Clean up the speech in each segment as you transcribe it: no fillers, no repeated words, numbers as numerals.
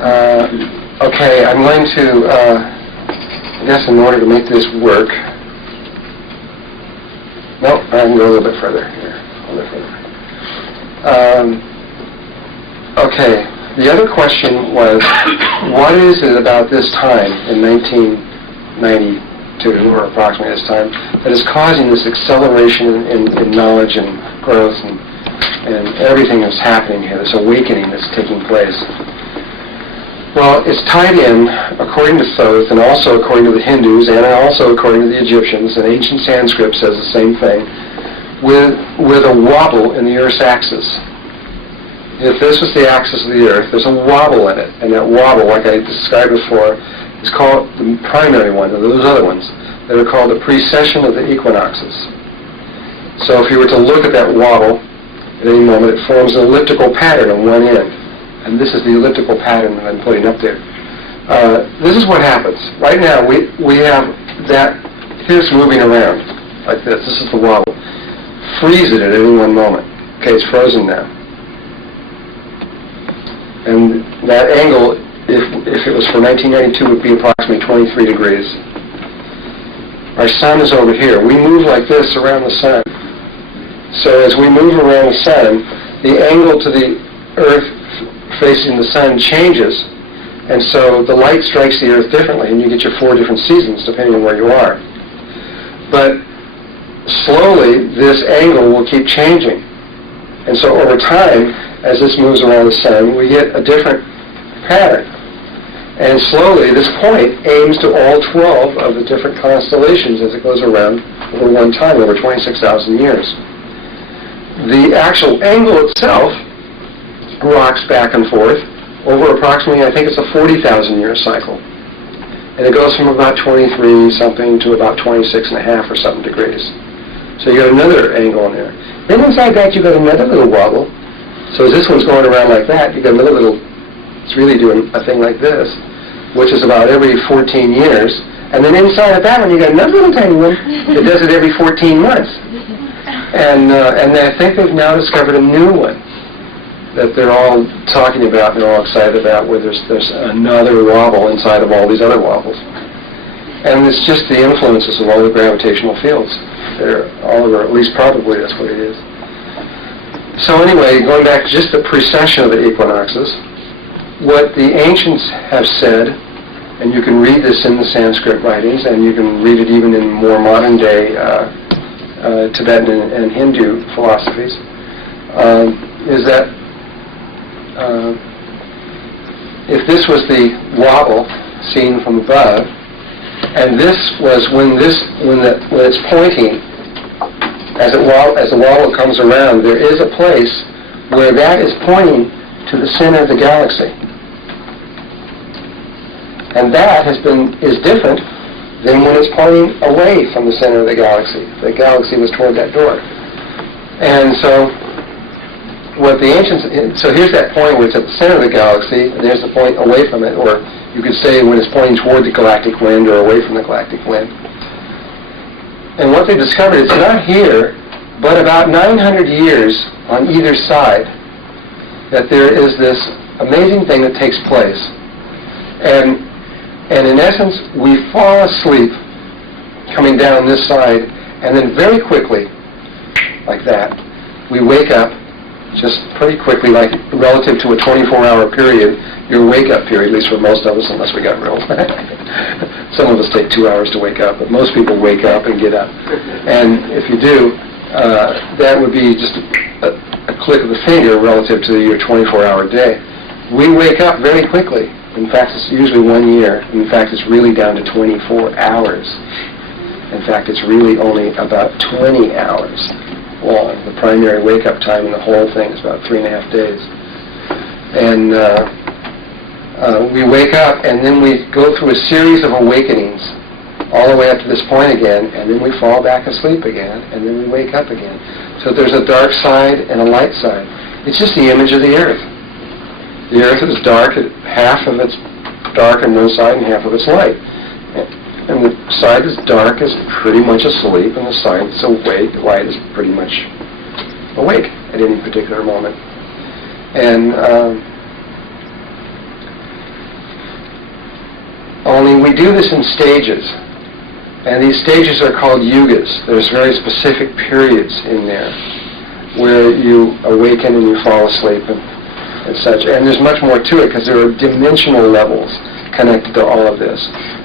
Okay, I'm going to, I guess in order to make this work, no, I can go a little bit further here. A little further. Okay, the other question was, what is it about this time in 1992, or approximately this time, that is causing this acceleration in knowledge and growth and everything that's happening here, this awakening that's taking place? Well, it's tied in, according to Thoth, and also according to the Hindus, and also according to the Egyptians, and ancient Sanskrit says the same thing, with a wobble in the Earth's axis. If this was the axis of the Earth, there's a wobble in it, and that wobble, like I described before, is called the primary one, or those other ones, that are called the precession of the equinoxes. So if you were to look at that wobble, at any moment, it forms an elliptical pattern on one end. And this is the elliptical pattern that I'm putting up there. This is what happens. Right now, we have that, here's moving around like this. This is the wobble. Freeze it at any one moment. Okay, it's frozen now. And that angle, if it was for 1992, would be approximately 23 degrees. Our sun is over here. We move like this around the sun. So as we move around the sun, the angle to the Earth facing the sun changes, and so the light strikes the Earth differently, and you get your 4 different seasons depending on where you are. But slowly, this angle will keep changing, and so over time, as this moves around the sun, we get a different pattern. And slowly, this point aims to all 12 of the different constellations as it goes around over one time, over 26,000 years. The actual angle itself rocks back and forth over approximately, I think it's a 40,000-year cycle. And it goes from about 23-something to about 26.5 or something degrees. So you got another angle in there. Then inside that, you got another little wobble. So as this one's going around like that, you got another little, it's really doing a thing like this, which is about every 14 years. And then inside of that one, you got another little tiny one that does it every 14 months. And I think they've now discovered a new one that they're all talking about and they're all excited about, where there's another wobble inside of all these other wobbles. And it's just the influences of all the gravitational fields. They're all over, at least probably that's what it is. So anyway, going back to just the precession of the equinoxes, what the ancients have said, and you can read this in the Sanskrit writings, and you can read it even in more modern day Tibetan and Hindu philosophies, is that if this was the wobble seen from above, and this was when it's pointing, as the wobble comes around, there is a place where that is pointing to the center of the galaxy, and that is different than when it's pointing away from the center of the galaxy. The galaxy was toward that door, and so what the ancients, so here's that point where it's at the center of the galaxy, and there's the point away from it, or you could say when it's pointing toward the galactic wind or away from the galactic wind. And what they discovered, it's not here, but about 900 years on either side, that there is this amazing thing that takes place. And in essence, we fall asleep coming down this side, and then very quickly, like that, we wake up just pretty quickly, like relative to a 24-hour period, your wake-up period, at least for most of us, unless we got real. Some of us take 2 hours to wake up, but most people wake up and get up. And if you do, that would be just a click of the finger relative to your 24-hour day. We wake up very quickly. In fact, it's usually 1 year. In fact, it's really down to 24 hours. In fact, it's really only about 20 hours long. The primary wake-up time in the whole thing is about 3.5 days. And we wake up, and then we go through a series of awakenings all the way up to this point again, and then we fall back asleep again, and then we wake up again. So there's a dark side and a light side. It's just the image of the Earth. The Earth is dark, half of it's dark on one side and half of it's light. And the side that's dark is pretty much asleep, and the side that's awake, light, is pretty much awake at any particular moment. And Only we do this in stages. And these stages are called yugas. There's very specific periods in there where you awaken and you fall asleep and such. And there's much more to it because there are dimensional levels connected to all of this.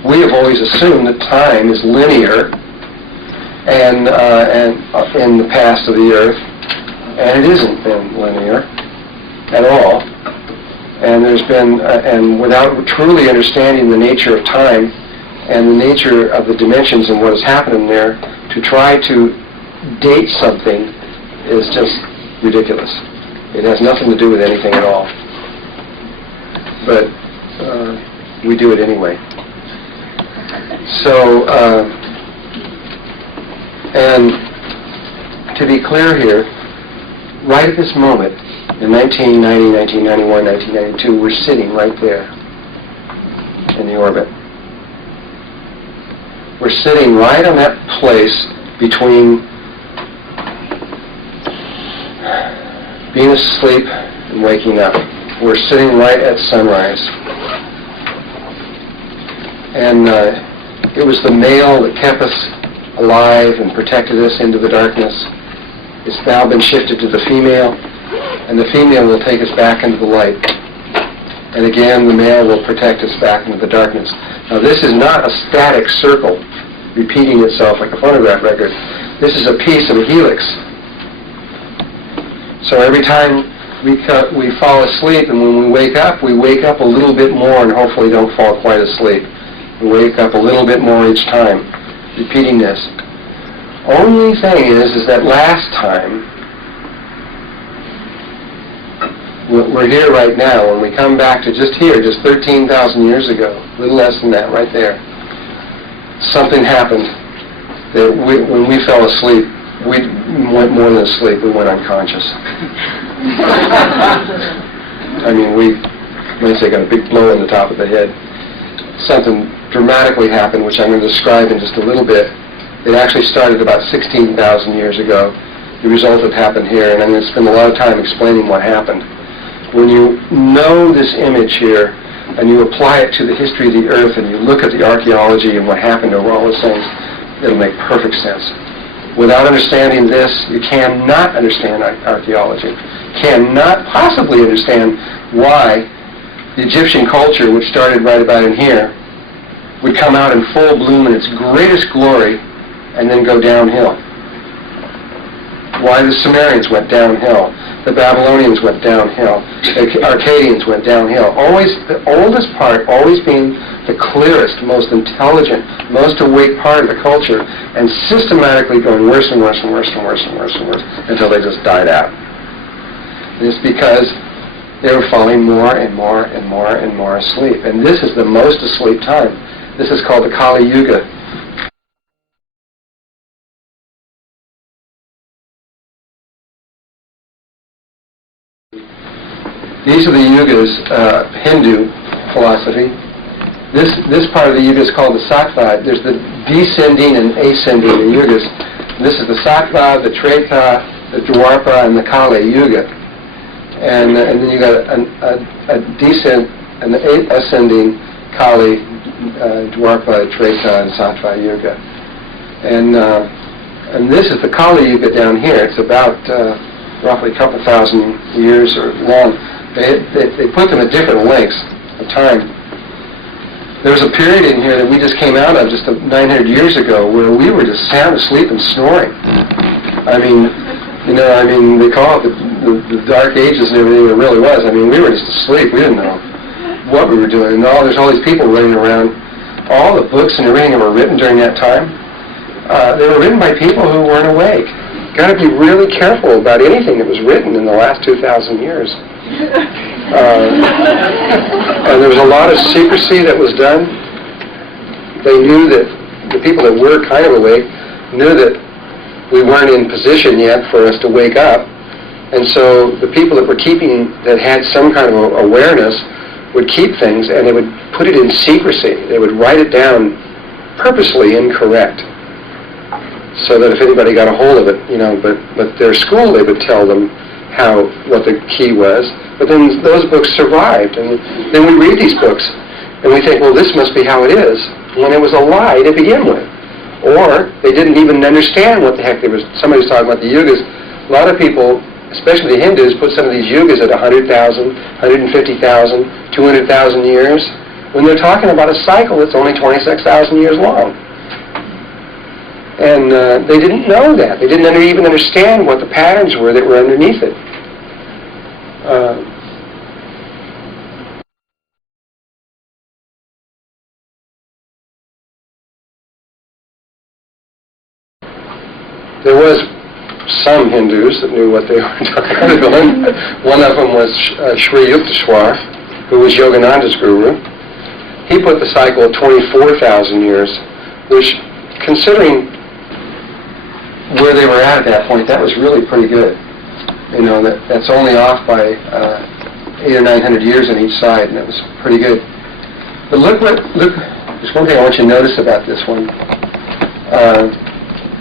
We have always assumed that time is linear and in the past of the earth, and it isn't been linear at all. And there's been, and without truly understanding the nature of time and the nature of the dimensions and what has happened in there, to try to date something is just ridiculous. It has nothing to do with anything at all. But we do it anyway. So, and to be clear here, right at this moment, in 1990, 1991, 1992, we're sitting right there in the orbit. We're sitting right on that place between being asleep and waking up. We're sitting right at sunrise. And it was the male that kept us alive and protected us into the darkness. It's now been shifted to the female, and the female will take us back into the light. And again, the male will protect us back into the darkness. Now, this is not a static circle repeating itself like a phonograph record. This is a piece of a helix. So every time we fall asleep, and when we wake up a little bit more, and hopefully don't fall quite asleep. We wake up a little bit more each time, repeating this. Only thing is that last time, we're here right now, when we come back to just here, just 13,000 years ago, a little less than that right there, something happened that when we fell asleep, we went more than asleep, we went unconscious. I mean, we got a big blow in the top of the head. Something dramatically happened, which I'm going to describe in just a little bit. It actually started about 16,000 years ago. The result had happened here, and I'm going to spend a lot of time explaining what happened. When you know this image here, and you apply it to the history of the earth, and you look at the archaeology and what happened over all those things, it'll make perfect sense. Without understanding this, you cannot understand archaeology. Cannot possibly understand why the Egyptian culture, which started right about in here, would come out in full bloom in its greatest glory and then go downhill. Why the Sumerians went downhill, the Babylonians went downhill, the Akkadians went downhill. Always the oldest part, always being the clearest, most intelligent, most awake part of the culture, and systematically going worse and worse and worse and worse and worse and worse until they just died out. And it's because they were falling more and more and more and more asleep. And this is the most asleep time. This is called the Kali Yuga. These are the yugas, Hindu philosophy. This part of the yuga is called the Sattva. There's the descending and ascending in yugas. This is the Sattva, the Treta, the Dwapara, and the Kali Yuga. And then you got a descent and the ascending Kali, Dwapara, Treta, and Sattva Yuga. And this is the Kali Yuga down here. It's about roughly a couple thousand years or long. They put them at different lengths of time. There was a period in here that we just came out of just 900 years ago where we were just sound asleep and snoring. I mean, they call it the Dark Ages and everything. It really was. I mean, we were just asleep. We didn't know what we were doing. And there's all these people running around. All the books and everything that were written during that time, they were written by people who weren't awake. Got to be really careful about anything that was written in the last 2,000 years. And there was a lot of secrecy that was done. They knew that the people that were kind of awake knew that we weren't in position yet for us to wake up. And so the people that had some kind of awareness would keep things, and they would put it in secrecy. They would write it down purposely incorrect, so that if anybody got a hold of it, but their school, they would tell them what the key was. But then those books survived, and then we read these books, And we think, well, this must be how it is, when it was a lie to begin with. Or they didn't even understand what the heck they were. Somebody was talking about the yugas. A lot of people, especially the Hindus, put some of these yugas at 100,000, 150,000, 200,000 years, when they're talking about a cycle that's only 26,000 years long. And they didn't know that. They didn't even understand what the patterns were that were underneath it. There was some Hindus that knew what they were talking about. One of them was Sri Yukteswar, who was Yogananda's guru. He put the cycle at 24,000 years, which, considering where they were at that point, that was really pretty good. You know, that's only off by 800 or 900 years on each side, and it was pretty good. But look, there's one thing I want you to notice about this one.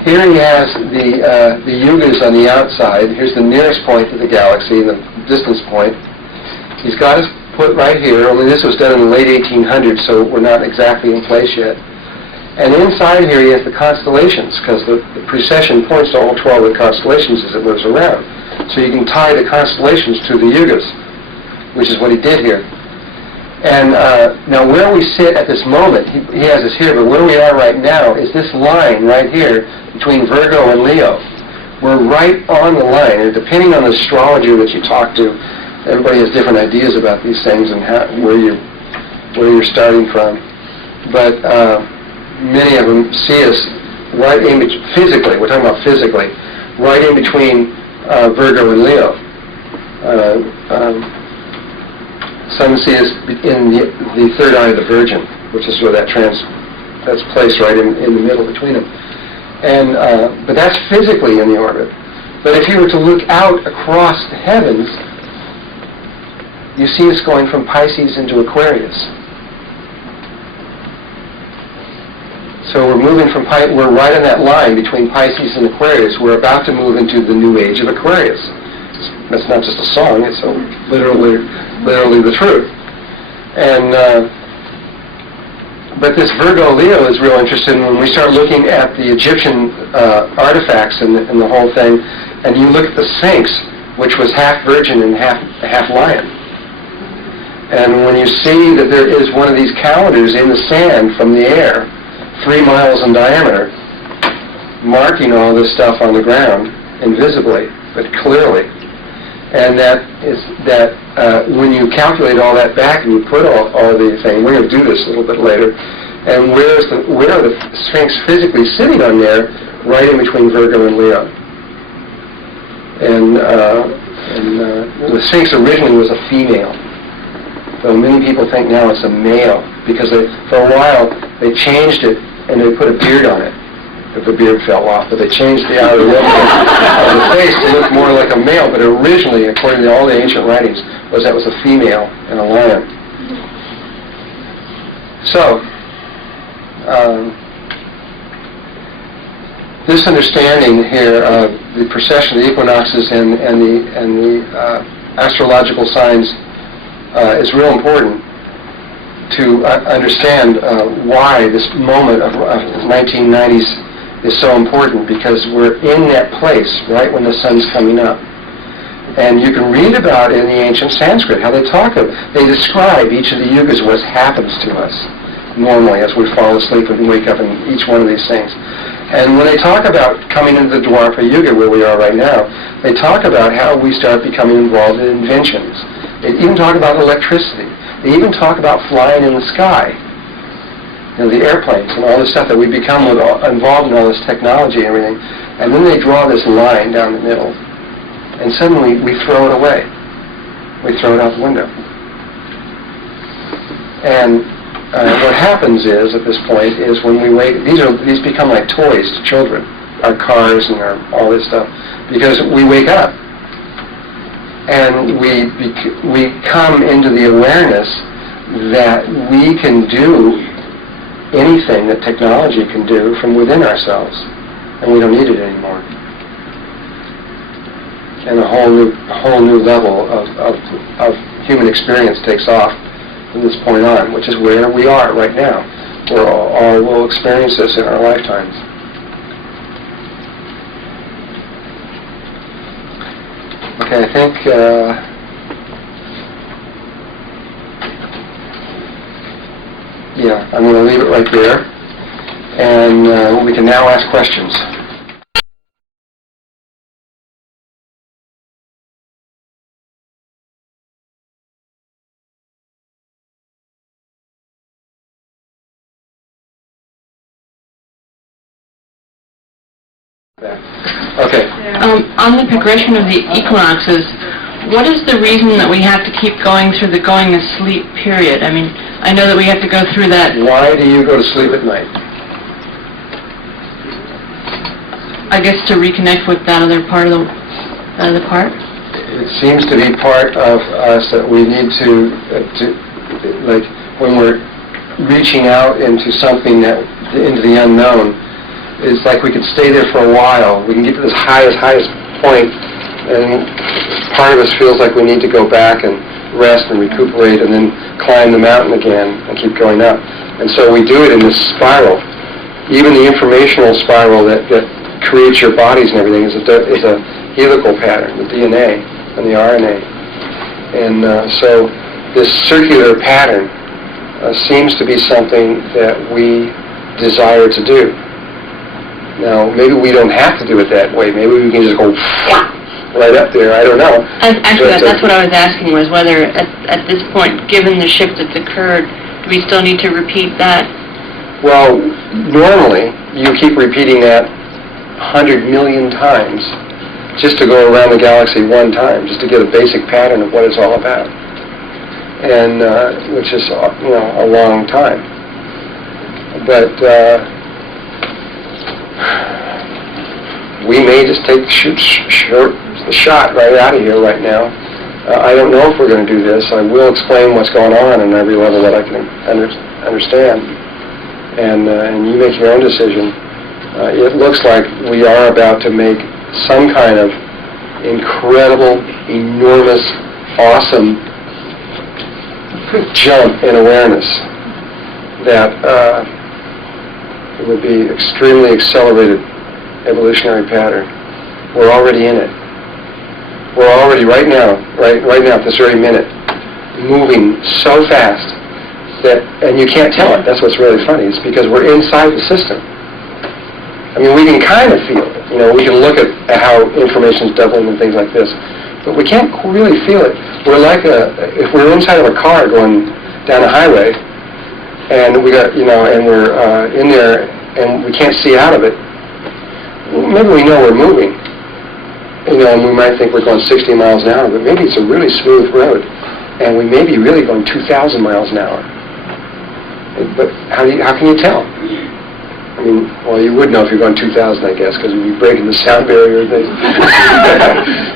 Here he has the yugas on the outside. Here's the nearest point to the galaxy, and the distance point. He's got his put right here, only this was done in the late 1800s, so we're not exactly in place yet. And inside here he has the constellations, because the precession points to all 12 of the constellations as it moves around. So you can tie the constellations to the yugas, which is what he did here. And now where we sit at this moment, he has us here, but where we are right now is this line right here between Virgo and Leo. We're right on the line, and depending on the astrologer that you talk to, everybody has different ideas about these things and where you're starting from. But many of them see us right in physically. We're talking about physically, right in between Virgo and Leo. Some see us in the third eye of the Virgin, which is where that's placed right in the middle between them. And but that's physically in the orbit. But if you were to look out across the heavens, you see us going from Pisces into Aquarius. So we're moving from we're right on that line between Pisces and Aquarius. We're about to move into the new age of Aquarius. That's not just a song; it's literally the truth. And but this Virgo Leo is real interesting when we start looking at the Egyptian artifacts and the whole thing, and you look at the Sphinx, which was half virgin and half lion. And when you see that there is one of these calendars in the sand from the air, 3 miles in diameter, marking all this stuff on the ground, invisibly, but clearly. And when you calculate all that back and you put all the things, we're going to do this a little bit later, and where the Sphinx physically sitting on there, right in between Virgo and Leo. And the Sphinx originally was a female. So many people think now it's a male, because for a while they changed it and they put a beard on it. If the beard fell off, but they changed the outer rim of the face to look more like a male, but originally, according to all the ancient writings, that was a female and a lion. So, this understanding here of the precession of the equinoxes and the astrological signs is real important to understand why this moment of the 1990s is so important, because we're in that place right when the sun's coming up. And you can read about it in the ancient Sanskrit, how they describe each of the yugas, what happens to us normally as we fall asleep and wake up in each one of these things. And when they talk about coming into the Dwapara Yuga, where we are right now, they talk about how we start becoming involved in inventions. They even talk about electricity. They even talk about flying in the sky. You know, the airplanes and all this stuff that we become involved in all this technology and everything. And then they draw this line down the middle. And suddenly we throw it away. We throw it out the window. And what happens is, at this point, is when we wake, these become like toys to children, our cars and all this stuff, because we wake up. And we come into the awareness that we can do anything that technology can do from within ourselves, and we don't need it anymore. And a whole new level of human experience takes off from this point on, which is where we are right now. We'll experience this in our lifetimes. Okay, I think I'm going to leave it right there, and we can now ask questions. Okay. On the progression of the equinoxes, what is the reason that we have to keep going through the going to sleep period? I mean, I know that we have to go through that. Why do you go to sleep at night? I guess to reconnect with that other part of the part. It seems to be part of us that we need to like when we're reaching out into something into the unknown. It's like we could stay there for a while. We can get to this highest point, and part of us feels like we need to go back and rest and recuperate and then climb the mountain again and keep going up. And so we do it in this spiral. Even the informational spiral that creates your bodies and everything is a helical pattern, the DNA and the RNA. And so this circular pattern seems to be something that we desire to do. Now, maybe we don't have to do it that way. Maybe we can just go right up there. I don't know. Actually, that's what I was asking, was whether at this point, given the shift that's occurred, do we still need to repeat that? Well, normally, you keep repeating that 100 million times just to go around the galaxy one time, just to get a basic pattern of what it's all about, and which is a long time. But we may just take the shot right out of here right now. I don't know if we're going to do this. I will explain what's going on in every level that I can understand, and you make your own decision. It looks like we are about to make some kind of incredible, enormous, awesome jump in awareness that it would be extremely accelerated evolutionary pattern. We're already in it. We're already right now at this very minute, moving so fast that, and you can't tell it. That's what's really funny. It's because we're inside the system. I mean, we can kind of feel it. We can look at how information's doubling and things like this, but we can't really feel it. We're like if we're inside of a car going down a highway, and we got, and we're in there, and we can't see out of it. Maybe we know we're moving, and we might think we're going 60 miles an hour, but maybe it's a really smooth road, and we may be really going 2,000 miles an hour. But how can you tell? I mean, well, you would know if you're going 2,000, I guess, because you'd be breaking the sound barrier and things.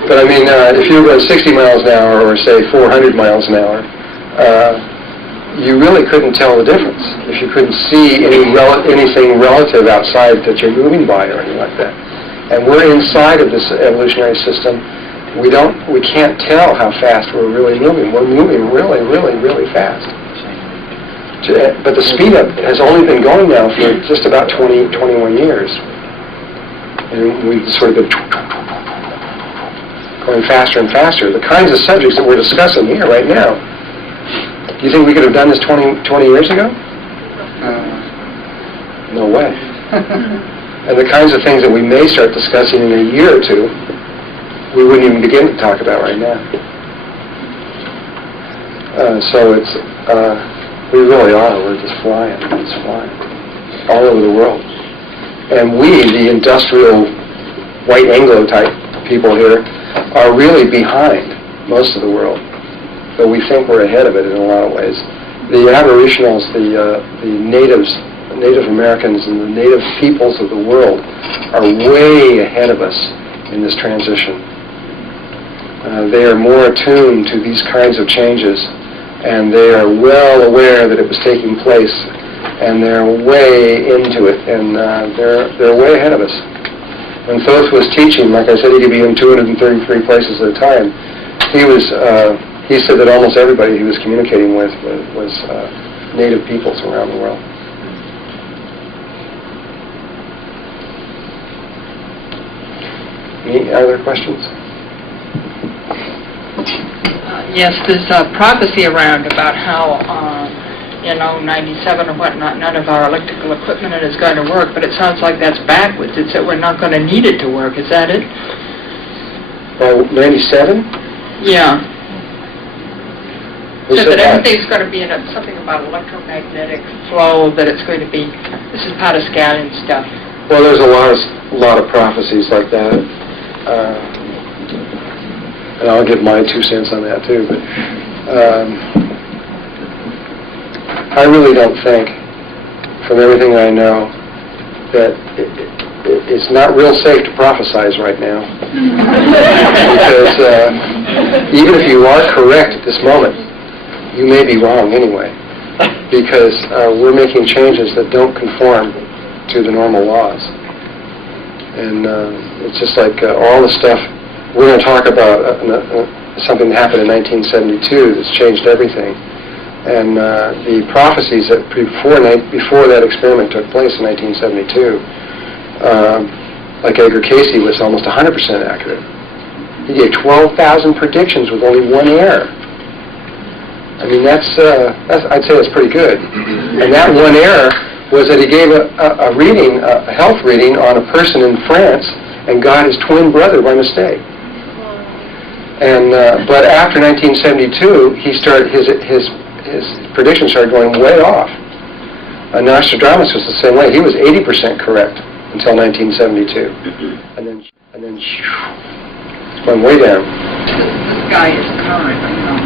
But I mean, if you were going 60 miles an hour, or say 400 miles an hour, you really couldn't tell the difference if you couldn't see anything relative outside that you're moving by or anything like that. And we're inside of this evolutionary system. We can't tell how fast we're really moving. We're moving really, really, really fast. But the speed up has only been going now for just about 21 years. And we've sort of been going faster and faster. The kinds of subjects that we're discussing here right now, do you think we could have done this 20 years ago? No way. And the kinds of things that we may start discussing in a year or two, we wouldn't even begin to talk about right now. So it's, we really are. We're just flying. It's flying all over the world. And we, the industrial white Anglo type people here, are really behind most of the world. But we think we're ahead of it in a lot of ways. The Aboriginals, the natives, Native Americans, and the native peoples of the world are way ahead of us in this transition. They are more attuned to these kinds of changes, and they are well aware that it was taking place, and they're way into it, and they're way ahead of us. When Thoth was teaching, like I said, he could be in 233 places at a time. He was he said that almost everybody he was communicating with was native peoples around the world. Any other questions? Yes, there's a prophecy around about how, 97 or whatnot, none of our electrical equipment is going to work, but it sounds like that's backwards. It's that we're not going to need it to work. Is that it? 97? Yeah. Who So said that that? everything's going to be in something about electromagnetic flow, that it's going to be, this is Pascalian stuff. Well, there's a lot of prophecies like that. And I'll give my 2 cents on that too. But I really don't think, from everything I know, that it's not real safe to prophesize right now. Because even if you are correct at this moment, you may be wrong anyway. Because we're making changes that don't conform to the normal laws. And it's just like all the stuff, we're going to talk about something that happened in 1972 that's changed everything. And the prophecies that before that experiment took place in 1972, like Edgar Casey was almost 100% accurate. He gave 12,000 predictions with only one error. I mean, that's I'd say that's pretty good. And that one error was that he gave a health reading on a person in France and got his twin brother by mistake. And but after 1972, he started his predictions started going way off. Nostradamus was the same way. He was 80% correct until 1972, and then went way down. This guy is current,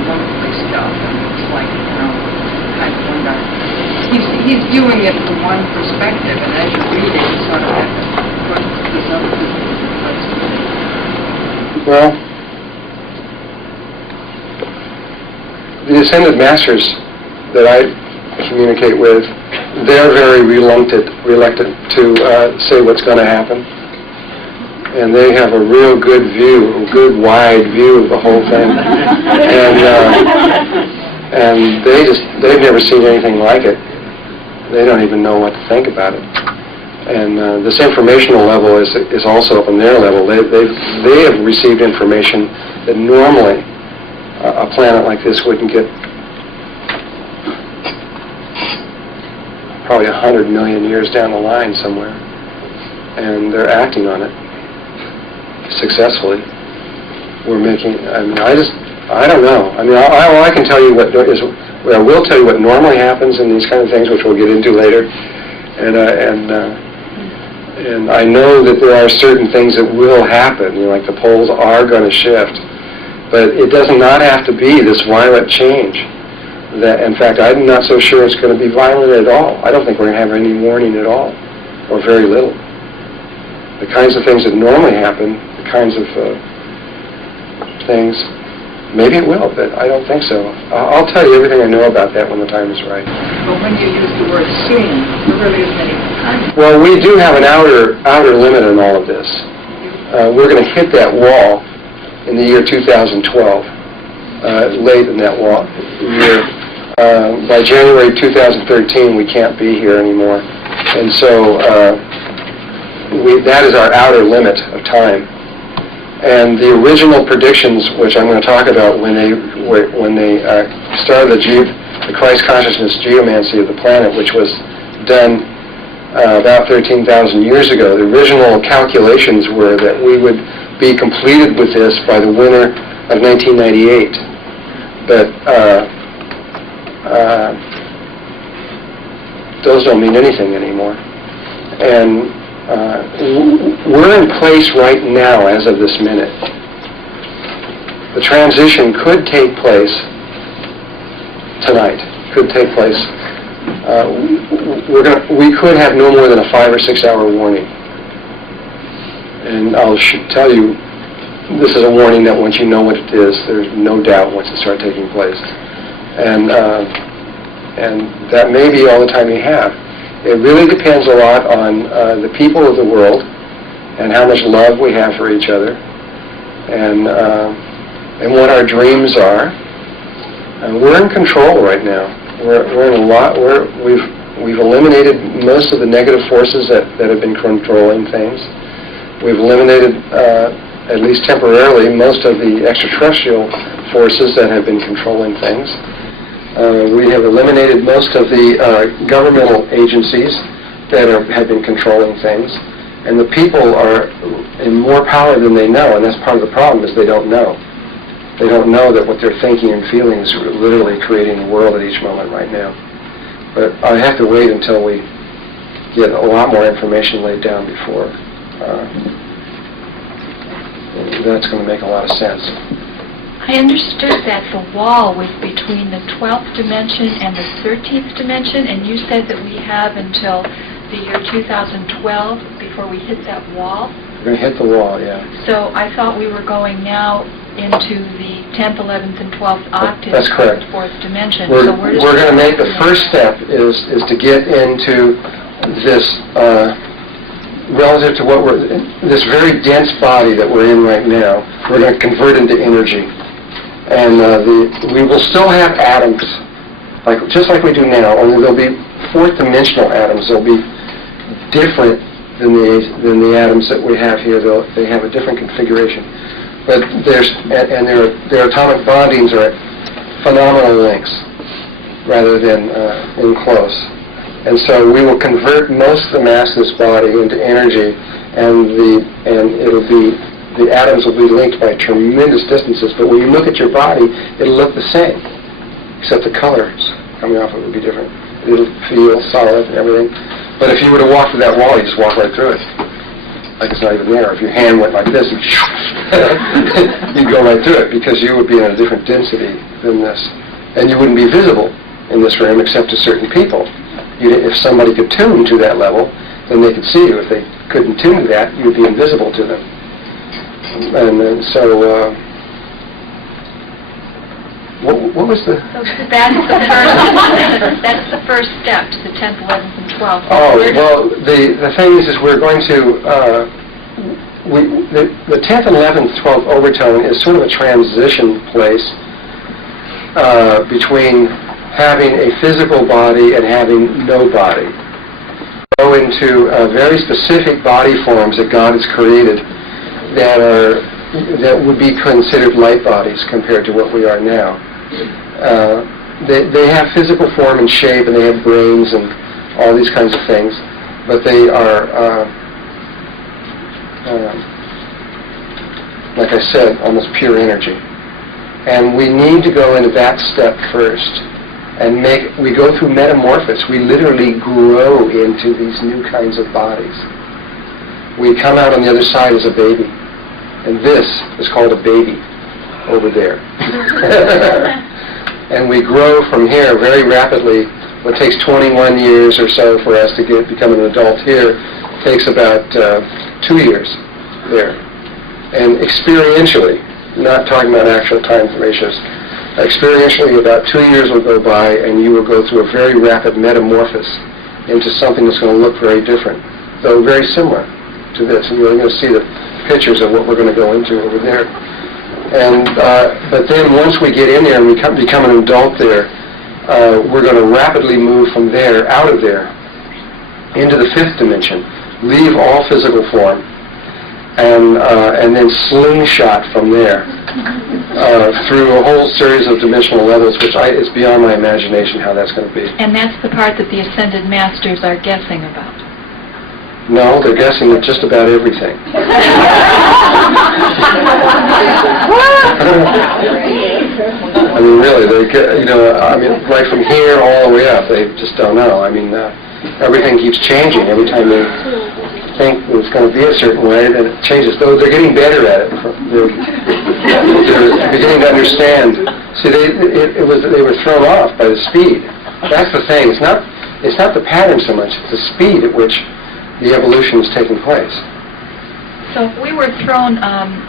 monthly stuff, and it's like, kind of wonder. He's viewing it from one perspective, and as you read it, you sort of have to put this other perspective. Well, the Ascended Masters that I communicate with, they're very reluctant to say what's going to happen. And they have a real good view, a good wide view of the whole thing. And they've never seen anything like it. They don't even know what to think about it. And this informational level is also up on their level. They have received information that normally a planet like this wouldn't get probably 100 million years down the line somewhere. And they're acting on it successfully. We're making, I don't know. I mean, all I can tell you I will tell you what normally happens in these kind of things, which we'll get into later. And I know that there are certain things that will happen, like the poles are going to shift. But it does not have to be this violent change. In fact, I'm not so sure it's going to be violent at all. I don't think we're going to have any warning at all, or very little. The kinds of things that normally happen, the kinds of things, maybe it will, but I don't think so. I'll tell you everything I know about that when the time is right. But when you use the word soon, there really isn't any time. Well, we do have an outer limit on all of this. We're going to hit that wall in the year 2012, late in that year. By January 2013, we can't be here anymore. And so that is our outer limit of time. And the original predictions, which I'm going to talk about when they started the Christ consciousness geomancy of the planet, which was done about 13,000 years ago, the original calculations were that we would be completed with this by the winter of 1998. But those don't mean anything anymore. And we're in place right now as of this minute. The transition could take place tonight. Could take place. We could have no more than a 5 or 6 hour warning. And I'll tell you, this is a warning that once you know what it is, there's no doubt once it starts taking place. And that may be all the time you have. It really depends a lot on the people of the world and how much love we have for each other, and what our dreams are, And we're in control right now. We're in a lot. We've eliminated most of the negative forces that have been controlling things. We've eliminated, at least temporarily, most of the extraterrestrial forces that have been controlling things. We have eliminated most of the governmental agencies that have been controlling things. And the people are in more power than they know, and that's part of the problem, is they don't know. They don't know that what they're thinking and feeling is literally creating the world at each moment right now. But I have to wait until we get a lot more information laid down before that's going to make a lot of sense. I understood that the wall was between the 12th dimension and the 13th dimension, and you said that we have until the year 2012 before we hit that wall. We're going to hit the wall, yeah. So I thought we were going now into the 10th, 11th, and 12th octaves. That's correct. Of the 4th dimension. We're So going to make the first step is to get into this relative to what this very dense body that we're in right now. We're going to convert into energy, and we will still have atoms, just like we do now. Only there'll be fourth dimensional atoms. They'll be different than the atoms that we have here. They have a different configuration. But their atomic bondings are at phenomenal lengths rather than in close. And so we will convert most of the mass of this body into energy, and the atoms will be linked by tremendous distances. But when you look at your body, it'll look the same, except the colors coming off it will be different. It'll feel solid and everything. But if you were to walk through that wall, you just walk right through it. Like it's not even there. If your hand went like this, you'd go right through it, because you would be in a different density than this. And you wouldn't be visible in this room except to certain people. If somebody could tune to that level, then they could see you. If they couldn't tune to that, you would be invisible to them. And so, what was the... So that's the first step to the 10th, 11th, and 12th. Oh, well, the thing is we're going to... the 10th and 11th, 12th overtone is sort of a transition place between having a physical body and having no body. Go into very specific body forms that God has created that would be considered light bodies compared to what we are now. They have physical form and shape, and they have brains and all these kinds of things, but they are, like I said, almost pure energy. And we need to go into that step first. And we go through metamorphosis. We literally grow into these new kinds of bodies. We come out on the other side as a baby. And this is called a baby over there. And we grow from here very rapidly. What takes 21 years or so for us to become an adult here takes about 2 years there. And experientially, not talking about actual time ratios, experientially about 2 years will go by and you will go through a very rapid metamorphosis into something that's going to look very different, though very similar to this. And you're going to see the pictures of what we're going to go into over there. And but then once we get in there and we become an adult there, we're going to rapidly move from there, out of there, into the fifth dimension, leave all physical form, and then slingshot from there through a whole series of dimensional levels, which it's beyond my imagination how that's going to be. And that's the part that the Ascended Masters are guessing about. No, they're guessing at just about everything. I mean, really, right from here all the way up, they just don't know. I mean, everything keeps changing every time they think it's going to be a certain way, then it changes. Though they're getting better at it. They're beginning to understand. See, they were thrown off by the speed. That's the thing. It's not the pattern so much. It's the speed at which the evolution is taking place. So if we were thrown,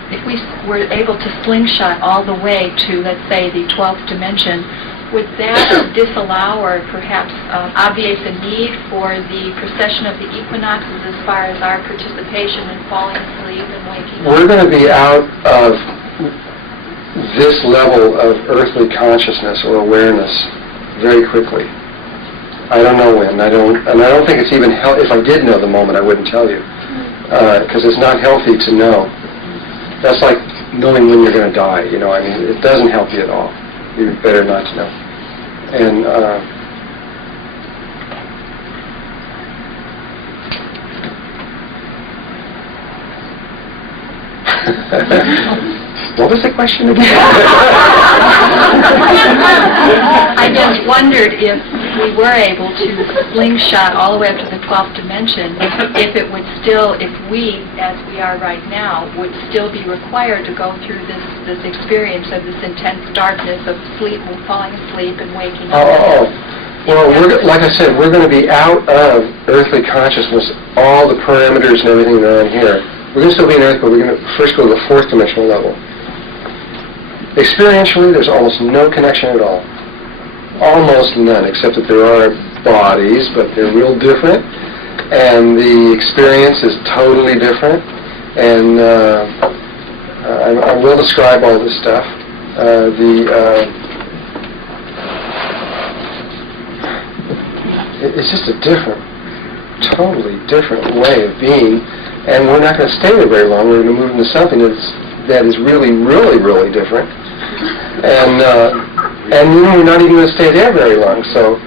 if we were able to slingshot all the way to, let's say, the 12th dimension, would that disallow or perhaps obviate the need for the precession of the equinoxes as far as our participation in falling asleep and waking up? We're going to be out of this level of earthly consciousness or awareness very quickly. I don't know when. I don't think it's even if I did know the moment, I wouldn't tell you, because it's not healthy to know. That's like knowing when you're going to die. You know, I mean, it doesn't help you at all. You're better not to know. And what was the question again? I just wondered if we were able to slingshot all the way up to the 12th dimension, if it would still, if we, as we are right now, would still be required to go through this experience of this intense darkness of sleep and falling asleep and waking up. Well, like I said, we're going to be out of earthly consciousness, all the parameters and everything that are on here. We're going to still be in Earth, but we're going to first go to the fourth dimensional level. Experientially, there's almost no connection at all. Almost none, except that there are bodies, but they're real different, and the experience is totally different. And I will describe all this stuff. It's just a totally different way of being. And we're not going to stay there very long. We're going to move into something that is really, really, really different. And we're not even going to stay there very long. So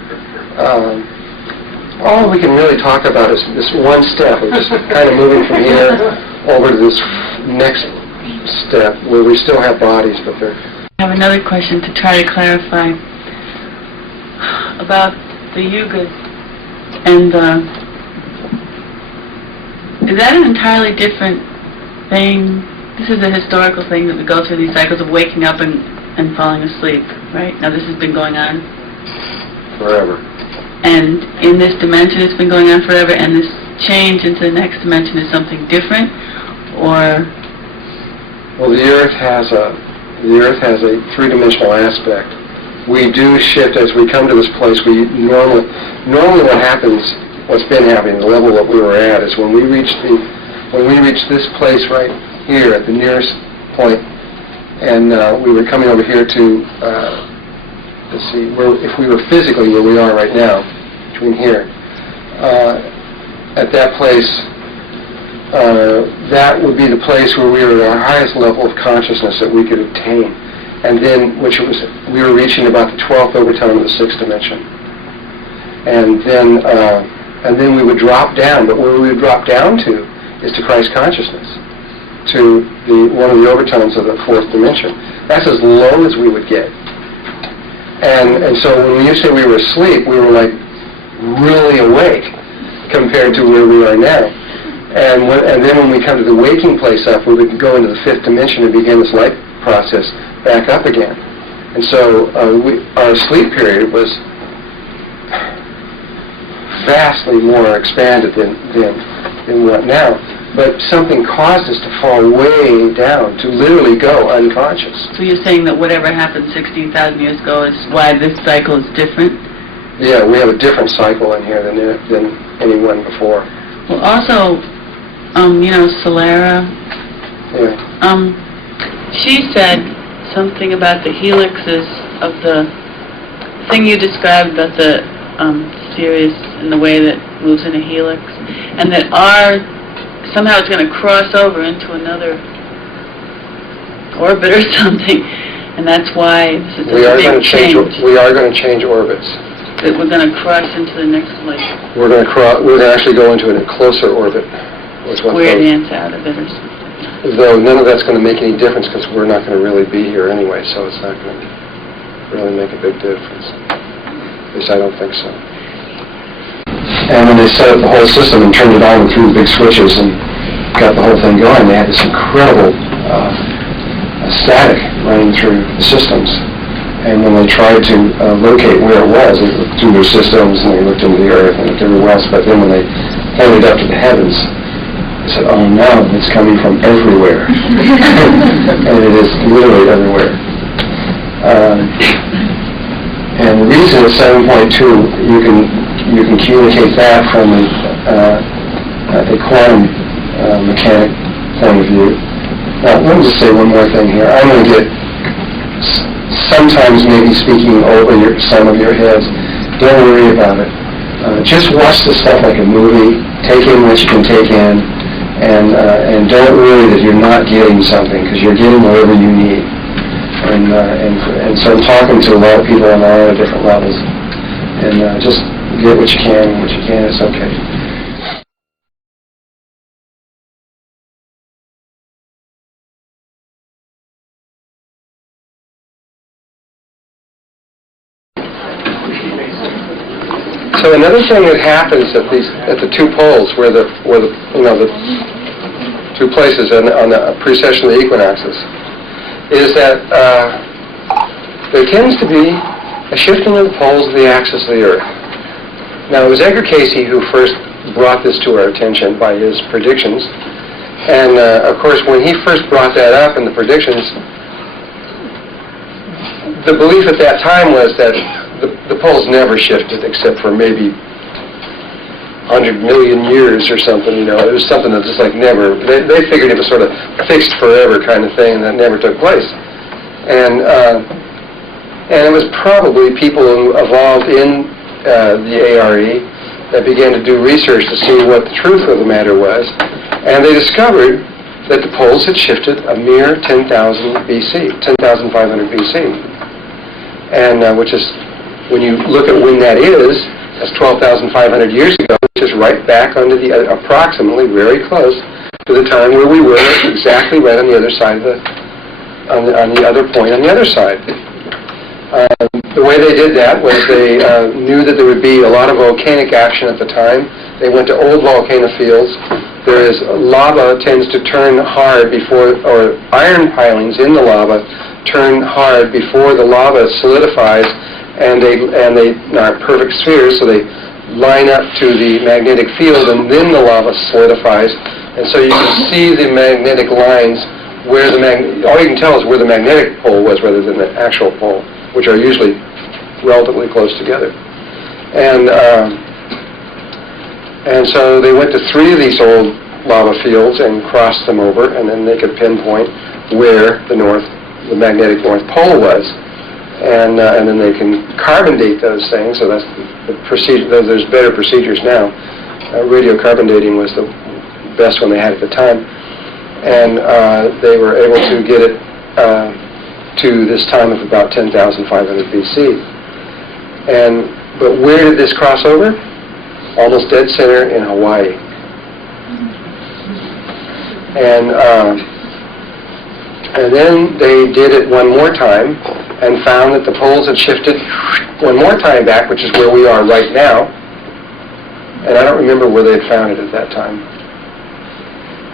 all we can really talk about is this one step of just kind of moving from here over to this next step where we still have bodies, but they're... I have another question to try to clarify about the yugas. And is that an entirely different thing? This is a historical thing that we go through these cycles of waking up and falling asleep, right? Now this has been going on forever. And in this dimension it's been going on forever, and this change into the next dimension is something different, or? Well, the Earth has a three-dimensional aspect. We do shift as we come to this place. We normally what happens. What's been happening, the level that we were at, is when we reach this place right here at the nearest point, and we were coming over here to, let's see, if we were physically where we are right now, between here, at that place, that would be the place where we were at our highest level of consciousness that we could obtain, and then we were reaching about the 12th overtone of the 6th dimension, and then we would drop down, but where we would drop down to is to Christ consciousness, to one of the overtones of the 4th dimension. That's as low as we would get. And so when you say we were asleep, we were like really awake compared to where we are now. And then when we come to the waking place up, we would go into the 5th dimension and begin this light process back up again. And so our sleep period was vastly more expanded than what now. But something caused us to fall way down, to literally go unconscious. So you're saying that whatever happened 16,000 years ago is why this cycle is different? Yeah, we have a different cycle in here than anyone before. Well, also, Solara, she said something about the helixes of the thing you described about the Sirius and the way that moves in a helix, and that somehow it's going to cross over into another orbit or something, and that's why this is a big change. We are going to change orbits. That we're going to cross into the next place. We're going to actually go into a closer orbit. Square dance out of it or something. Though none of that's going to make any difference because we're not going to really be here anyway, so it's not going to really make a big difference. At least I don't think so. And when they set up the whole system and turned it on and threw the big switches and got the whole thing going, they had this incredible static running through the systems. And when they tried to locate where it was, they looked through their systems and they looked into the earth and looked everywhere else. But then when they pointed up to the heavens, they said, "Oh no, it's coming from everywhere." And it is literally everywhere. And the reason it's 7.2, you can communicate that from a quantum mechanic point of view. Now, let me just say one more thing here. I'm going to get sometimes maybe speaking over some of your heads. Don't worry about it. Just watch the stuff like a movie. Take in what you can take in, and don't worry that you're not getting something, because you're getting whatever you need. And so I'm talking to a lot of people on a lot of different levels, and just get what you can, and what you can, it's okay. So another thing that happens at the two poles, where the two places on the precession of the equinoxes, is that there tends to be a shifting of the poles of the axis of the Earth. Now, it was Edgar Cayce who first brought this to our attention by his predictions, and of course, when he first brought that up in the predictions, the belief at that time was that the poles never shifted, except for maybe 100 million years or something. It was something that just like never. They figured it was sort of fixed forever kind of thing, and that never took place. And it was probably people who evolved in the ARE that began to do research to see what the truth of the matter was, and they discovered that the poles had shifted a mere 10,000 BC, 10,500 BC, and which is, when you look at when that is, that's 12,500 years ago, which is right back under the, approximately very close to the time where we were exactly right on the other side of on the other point on the other side. The way they did that was they knew that there would be a lot of volcanic action at the time. They went to old volcano fields. There is lava tends to turn hard before, or iron pilings in the lava turn hard before the lava solidifies, and they aren't perfect spheres, so they line up to the magnetic field, and then the lava solidifies, and so you can see the magnetic lines where all you can tell is where the magnetic pole was rather than the actual pole, which are usually relatively close together. And so they went to 3 of these old lava fields and crossed them over, and then they could pinpoint where the magnetic North Pole was. And then they can carbon date those things, so that's the procedure. There's better procedures now. Radiocarbon dating was the best one they had at the time. And they were able to get it to this time of about 10,500 BC. But where did this cross over? Almost dead center in Hawaii. And then they did it one more time and found that the poles had shifted one more time back, which is where we are right now. And I don't remember where they had found it at that time.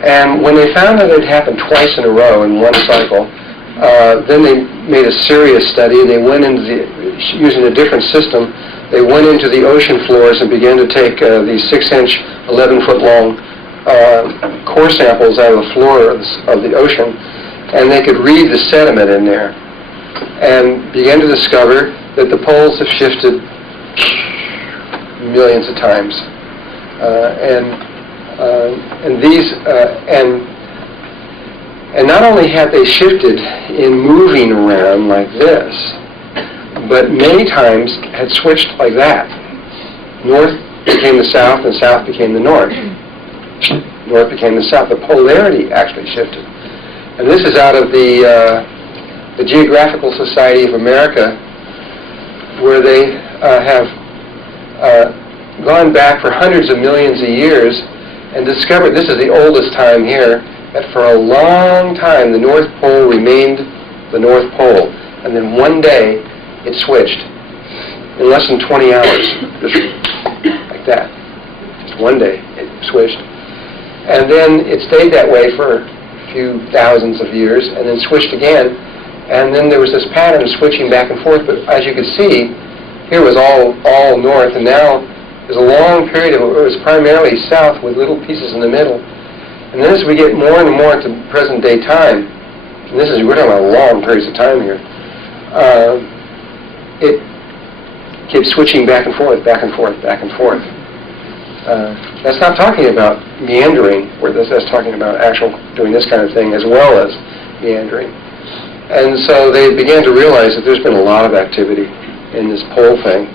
And when they found that it happened twice in a row in one cycle, then they made a serious study, and they went into using a different system. They went into the ocean floors and began to take these 6-inch, 11-foot-long core samples out of the floor of the ocean, and they could read the sediment in there, and began to discover that the poles have shifted millions of times, and not only have they shifted in moving around like this, but many times had switched like that. North became the south, and south became the north. North became the south. The polarity actually shifted. And this is out of the Geographical Society of America, where they have gone back for hundreds of millions of years and discovered, this is the oldest time here, that for a long time the North Pole remained the North Pole. And then one day it switched. In less than 20 hours, just like that. Just one day it switched. And then it stayed that way for few thousands of years, and then switched again, and then there was this pattern of switching back and forth. But as you could see, here was all north, and now there's a long period of it was primarily south with little pieces in the middle. And then as we get more and more to present day time, and we're talking about long periods of time here, it keeps switching back and forth, back and forth, back and forth. That's not talking about meandering, where that's talking about actual doing this kind of thing as well as meandering. And so they began to realize that there's been a lot of activity in this pole thing.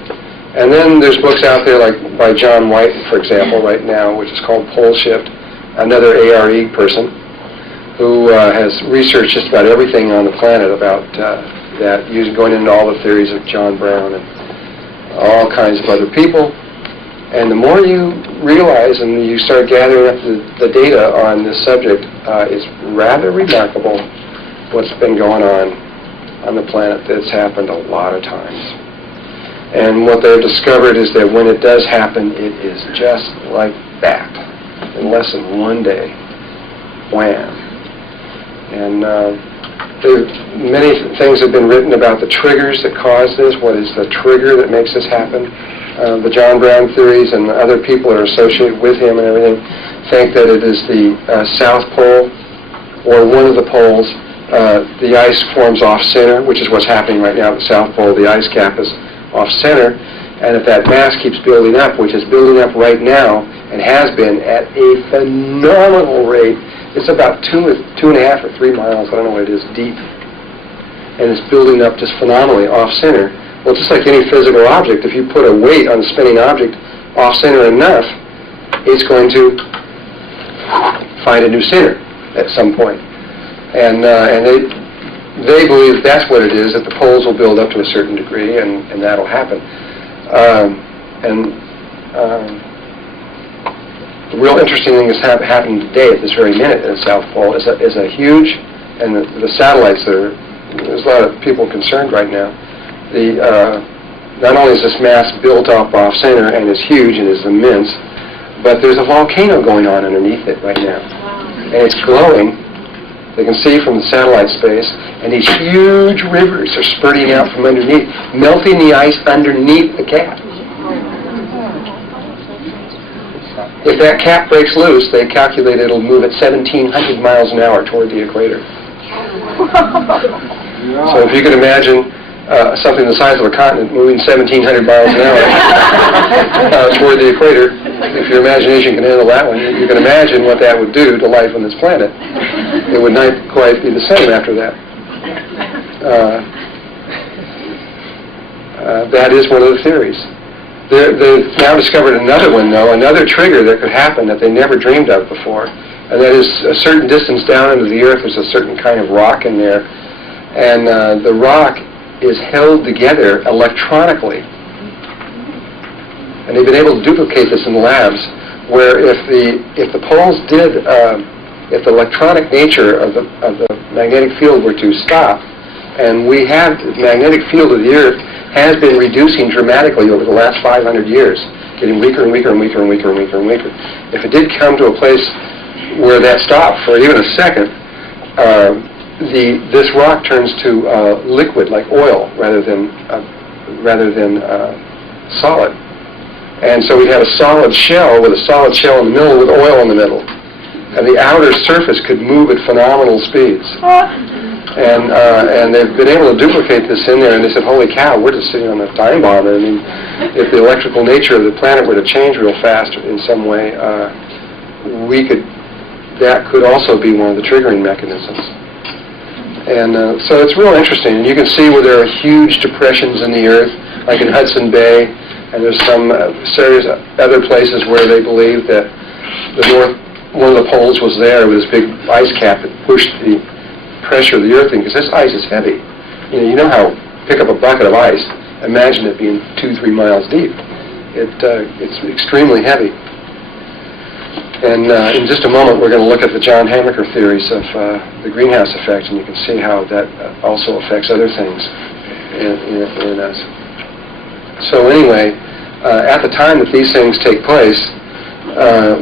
And then there's books out there like by John White, for example, right now, which is called Pole Shift, another ARE person who has researched just about everything on the planet about that, going into all the theories of John Brown and all kinds of other people. And the more you realize and you start gathering up the data on this subject, it's rather remarkable what's been going on the planet. That's happened a lot of times. And what they've discovered is that when it does happen, it is just like that. In less than one day, wham. And many things have been written about the triggers that cause this. What is the trigger that makes this happen? The John Brown theories and other people that are associated with him and everything think that it is the South Pole or one of the poles. The ice forms off-center, which is what's happening right now at the South Pole. The ice cap is off-center, and if that mass keeps building up, which is building up right now and has been at a phenomenal rate, it's about 2.5 or 3 miles, I don't know what it is, deep, and it's building up just phenomenally off-center. Well, just like any physical object, if you put a weight on a spinning object off-center enough, it's going to find a new center at some point. And they believe that's what it is, that the poles will build up to a certain degree, and that'll happen. The real interesting thing that's happening today at this very minute at the South Pole is a huge, and the satellites there's a lot of people concerned right now. Not only is this mass built up off-center and is huge and is immense, but there's a volcano going on underneath it right now. And it's glowing. They can see from the satellite space, and these huge rivers are spurting out from underneath, melting the ice underneath the cap. If that cap breaks loose, they calculate it'll move at 1,700 miles an hour toward the equator. So if you can imagine something the size of a continent moving 1,700 miles an hour toward the equator, if your imagination can handle that one, you can imagine what that would do to life on this planet. It would not quite be the same after that. That is one of the theories. They've now discovered another one, though, another trigger that could happen that they never dreamed of before, and that is a certain distance down into the Earth, there's a certain kind of rock in there, and the rock is held together electronically. And they've been able to duplicate this in labs, where if the poles did, if the electronic nature of the magnetic field were to stop, and we have the magnetic field of the Earth has been reducing dramatically over the last 500 years, getting weaker and weaker and weaker and weaker and weaker and weaker. If it did come to a place where that stopped for even a second, this rock turns to liquid, like oil, rather than solid. And so we'd have a solid shell with a solid shell in the middle with oil in the middle. And the outer surface could move at phenomenal speeds. And they've been able to duplicate this in there, and they said, holy cow, we're just sitting on a time bomb. I mean, if the electrical nature of the planet were to change real fast in some way, that could also be one of the triggering mechanisms. And so it's real interesting. You can see where there are huge depressions in the Earth, like in Hudson Bay, and there's some serious other places where they believe that one of the poles was there with this big ice cap that pushed the pressure of the Earth in, because this ice is heavy. You know how pick up a bucket of ice, imagine it being 2-3 miles deep. It's extremely heavy. And in just a moment, we're going to look at the John Hamaker theories of the greenhouse effect, and you can see how that also affects other things in us. So anyway, at the time that these things take place,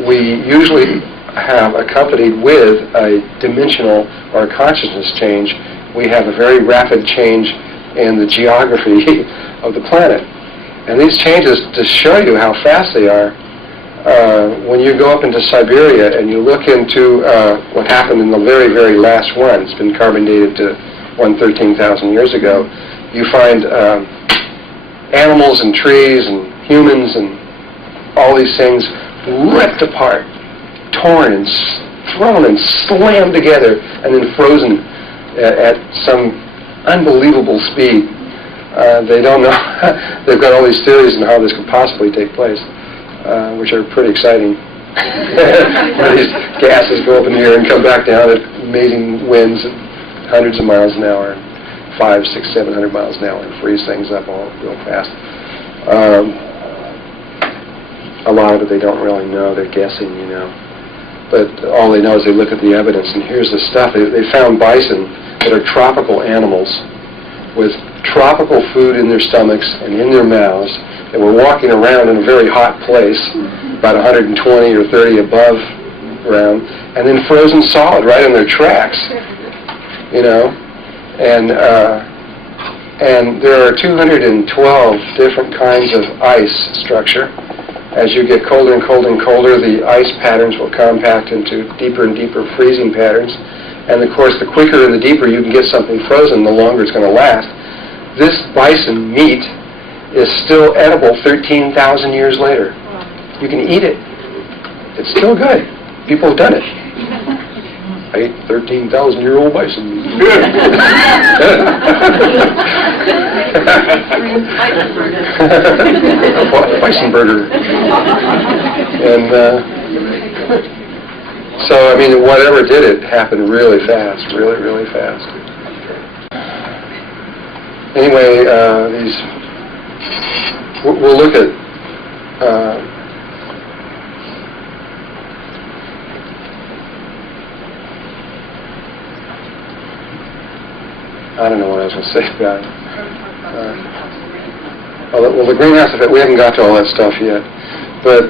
we usually have accompanied with a dimensional or a consciousness change, we have a very rapid change in the geography of the planet. And these changes, to show you how fast they are, when you go up into Siberia and you look into what happened in the very, very last one, it's been carbon dated to 113,000 years ago, you find animals and trees and humans and all these things ripped apart, torn and thrown and slammed together, and then frozen at some unbelievable speed. They don't know. They've got all these theories on how this could possibly take place, which are pretty exciting. Where these gases go up in the air and come back down at amazing winds at hundreds of miles an hour, 500, 600, 700 miles an hour, and freeze things up all real fast. A lot of it they don't really know. They're guessing, you know. But all they know is they look at the evidence, and here's the stuff. They found bison that are tropical animals with tropical food in their stomachs and in their mouths that were walking around in a very hot place, about 120 or 30 above ground, and then frozen solid right in their tracks, you know. And there are 212 different kinds of ice structure. As you get colder and colder and colder, the ice patterns will compact into deeper and deeper freezing patterns. And of course, the quicker and the deeper you can get something frozen, the longer it's going to last. This bison meat is still edible 13,000 years later. You can eat it. It's still good. People have done it. I ate 13,000-year-old bison. Bison burger. And so, I mean, whatever did it happened really fast, really, really fast. Anyway, we'll look at I don't know what I was going to say about it. Well, the greenhouse effect, we haven't got to all that stuff yet. But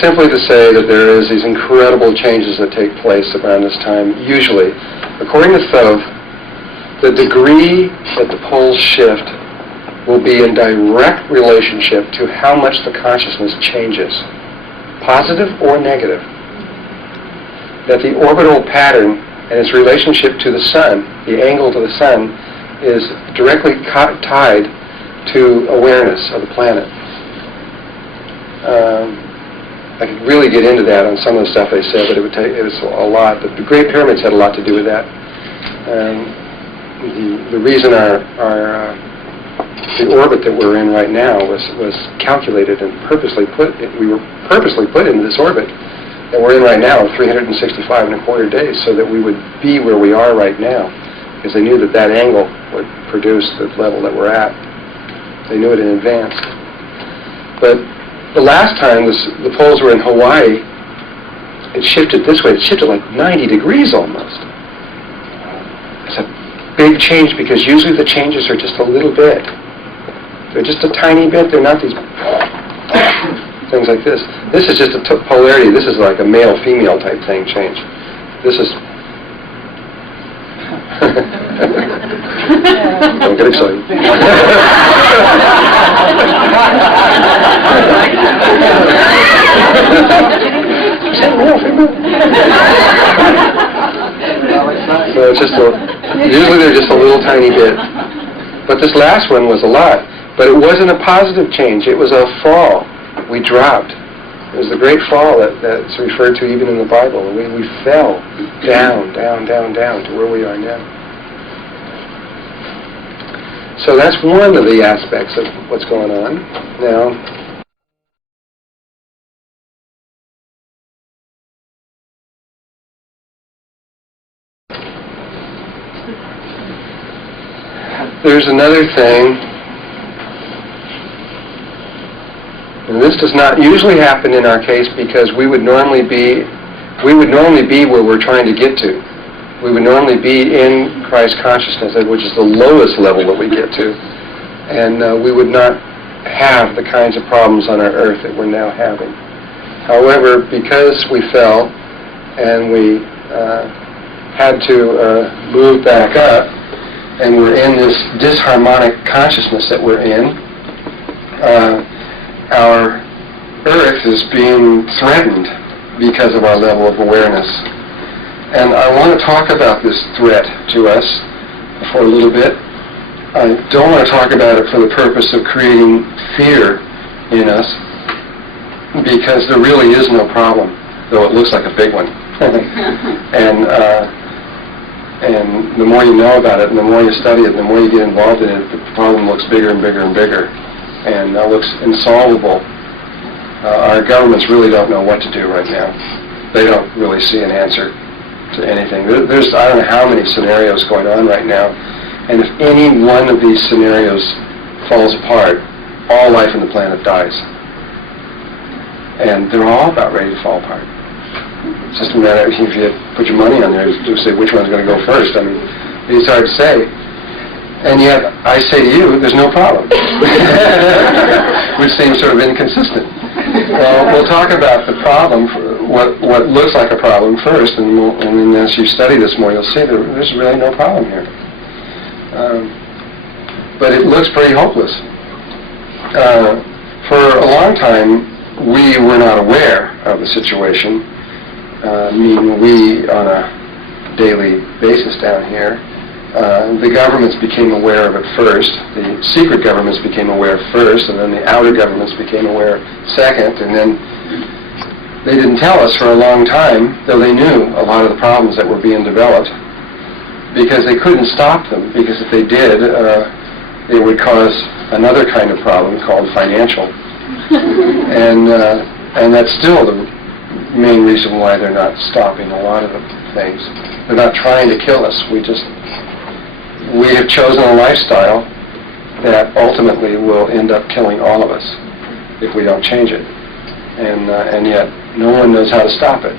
simply to say that there is these incredible changes that take place around this time, usually. According to Thoth, the degree that the poles shift will be in direct relationship to how much the consciousness changes, positive or negative. That the orbital pattern and its relationship to the sun, the angle to the sun, is directly tied to awareness of the planet. I could really get into that on some of the stuff they said, but it was a lot. The Great Pyramids had a lot to do with that. The reason the orbit that we're in right now was calculated and we were purposely put into this orbit that we're in right now, 365.25 days, so that we would be where we are right now, because they knew that that angle would produce the level that we're at. They knew it in advance. But the last time the poles were in Hawaii, it shifted this way. It shifted like 90 degrees almost. It's a big change, because usually the changes are just a little bit. They're just a tiny bit. They're not these things like this. This is just a polarity. This is like a male-female type thing change. This is... Don't get excited. Is that male-female? So it's just usually they're just a little tiny bit. But this last one was a lot. But it wasn't a positive change. It was a fall. We dropped. It was the great fall that's referred to even in the Bible. We fell down, down, down, down to where we are now. So that's one of the aspects of what's going on. Now, there's another thing. And this does not usually happen in our case, because we would normally be where we're trying to get to. We would normally be in Christ consciousness, which is the lowest level that we get to. And we would not have the kinds of problems on our earth that we're now having. However, because we fell and we had to move back up, and we're in this disharmonic consciousness that we're in, our earth is being threatened because of our level of awareness. And I want to talk about this threat to us for a little bit. I don't want to talk about it for the purpose of creating fear in us, because there really is no problem, though it looks like a big one. And the reason I want to talk about it for the purpose of creating fear in us, because there really is no problem, though it looks like a big one. And And the more you know about it, and the more you study it, and the more you get involved in it, the problem looks bigger and bigger and bigger, and looks insolvable. Our governments really don't know what to do right now. They don't really see an answer to anything. There's I don't know how many scenarios going on right now, and if any one of these scenarios falls apart, all life on the planet dies. And they're all about ready to fall apart. It's just a matter of if you put your money on there to say which one's going to go first. I mean, it's hard to say. And yet, I say to you, there's no problem. Which seems sort of inconsistent. Well, we'll talk about the problem, what looks like a problem first, and then as you study this more, you'll see that there's really no problem here. But it looks pretty hopeless. For a long time, we were not aware of the situation. Meaning we, on a daily basis down here, the governments became aware of it first. The secret governments became aware first, and then the outer governments became aware second, and then they didn't tell us for a long time, though they knew a lot of the problems that were being developed, because they couldn't stop them, because if they did, it would cause another kind of problem called financial. And that's still the main reason why they're not stopping a lot of the things. They're not trying to kill us. We have chosen a lifestyle that ultimately will end up killing all of us if we don't change it. And yet no one knows how to stop it.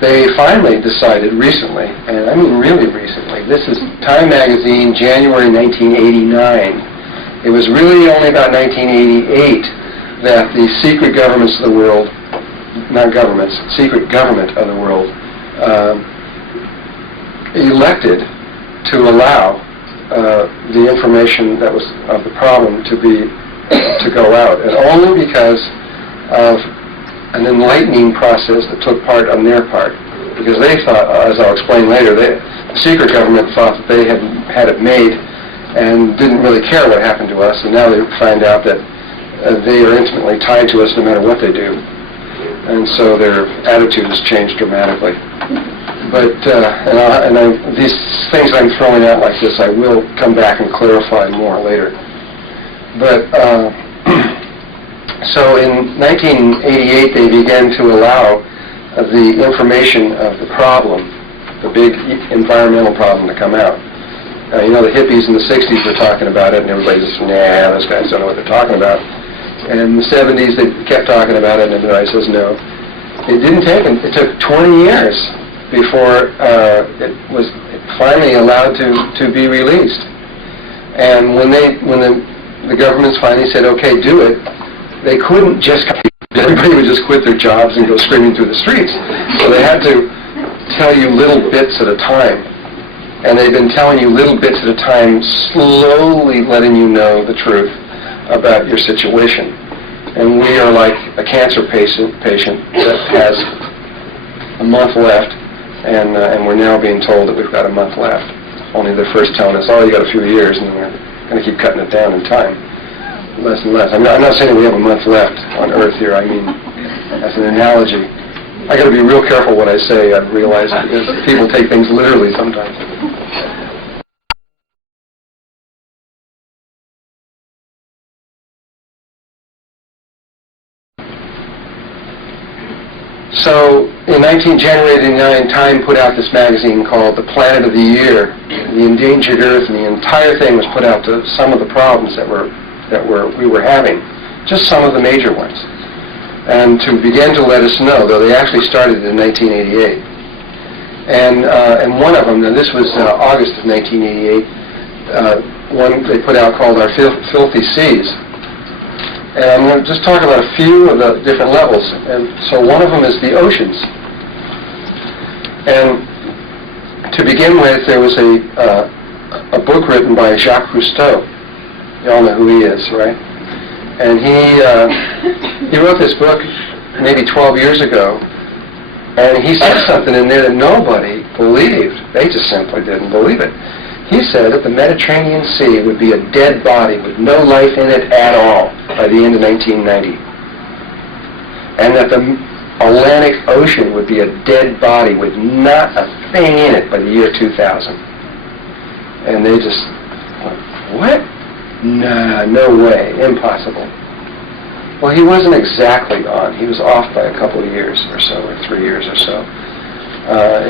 They finally decided recently, and I mean really recently, this is Time Magazine, January 1989. It was really only about 1988 that the secret governments of the world, not governments, secret government of the world, elected to allow the information that was of the problem to go out, and only because of an enlightening process that took part on their part. Because they thought, as I'll explain later, the secret government thought that they had it made and didn't really care what happened to us, and now they find out that they are intimately tied to us no matter what they do. And so their attitude has changed dramatically. But these things I'm throwing out like this, I will come back and clarify more later. But so in 1988, they began to allow the information of the problem, the big environmental problem, to come out. You know, the hippies in the 60s were talking about it, and everybody just, nah, those guys don't know what they're talking about. And in the 70s, they kept talking about it, and everybody says no. It didn't take them. It took 20 years before it was finally allowed to be released. And when the governments finally said, okay, do it, they couldn't just, everybody would just quit their jobs and go screaming through the streets. So they had to tell you little bits at a time. And they've been telling you little bits at a time, slowly letting you know the truth about your situation. And we are like a cancer patient that has a month left, and we're now being told that we've got a month left. Only they're first telling us, oh, you got a few years, and we're going to keep cutting it down in time, less and less. I'm not saying that we have a month left on Earth here. I mean, as an analogy. I got to be real careful what I say. I realize because people take things literally sometimes. So, in January 1989, Time put out this magazine called The Planet of the Year. The Endangered Earth, and the entire thing was put out to some of the problems that we were having, just some of the major ones, and to begin to let us know. Though they actually started in 1988, and one of them, and this was August of 1988, one they put out called Our Filthy Seas. And I'm going to just talk about a few of the different levels. And so one of them is the oceans. And to begin with, there was a book written by Jacques Cousteau. You all know who he is, right? And he wrote this book maybe 12 years ago. And he said something in there that nobody believed. They just simply didn't believe it. He said that the Mediterranean Sea would be a dead body with no life in it at all by the end of 1990. And that Atlantic Ocean would be a dead body with not a thing in it by the year 2000. And they just, what? Nah, no way, impossible. Well, he wasn't exactly gone. He was off by a couple of years or so, or 3 years or so.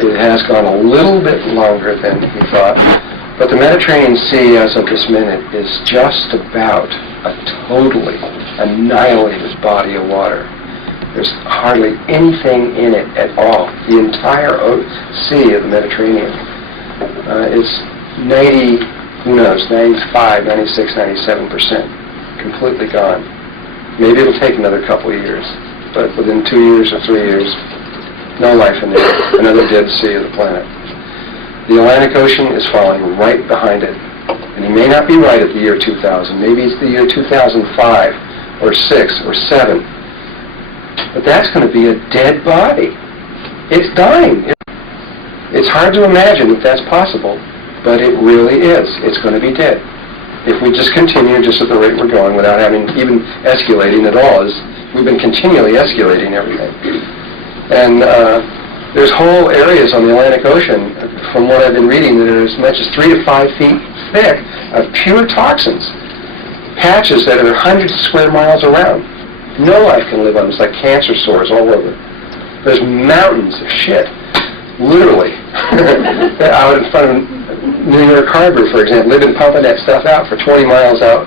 It has gone a little bit longer than he thought. But the Mediterranean Sea, as of this minute, is just about a totally annihilated body of water. There's hardly anything in it at all. The entire sea of the Mediterranean is 90, who knows, 95, 96, 97% completely gone. Maybe it'll take another couple of years, but within 2 years or 3 years, no life in there, another dead sea of the planet. The Atlantic Ocean is falling right behind it. And he may not be right at the year 2000. Maybe it's the year 2005 or 6 or 7. But that's going to be a dead body. It's dying. It's hard to imagine if that's possible, but it really is. It's going to be dead. If we just continue just at the rate we're going without having even escalating at all, we've been continually escalating everything. And there's whole areas on the Atlantic Ocean, from what I've been reading, that are as much as 3 to 5 feet thick of pure toxins. Patches that are hundreds of square miles around. No life can live on them. It's like cancer sores all over. There's mountains of shit, literally, out in front of New York Harbor, for example. They've been pumping that stuff out for 20 miles out,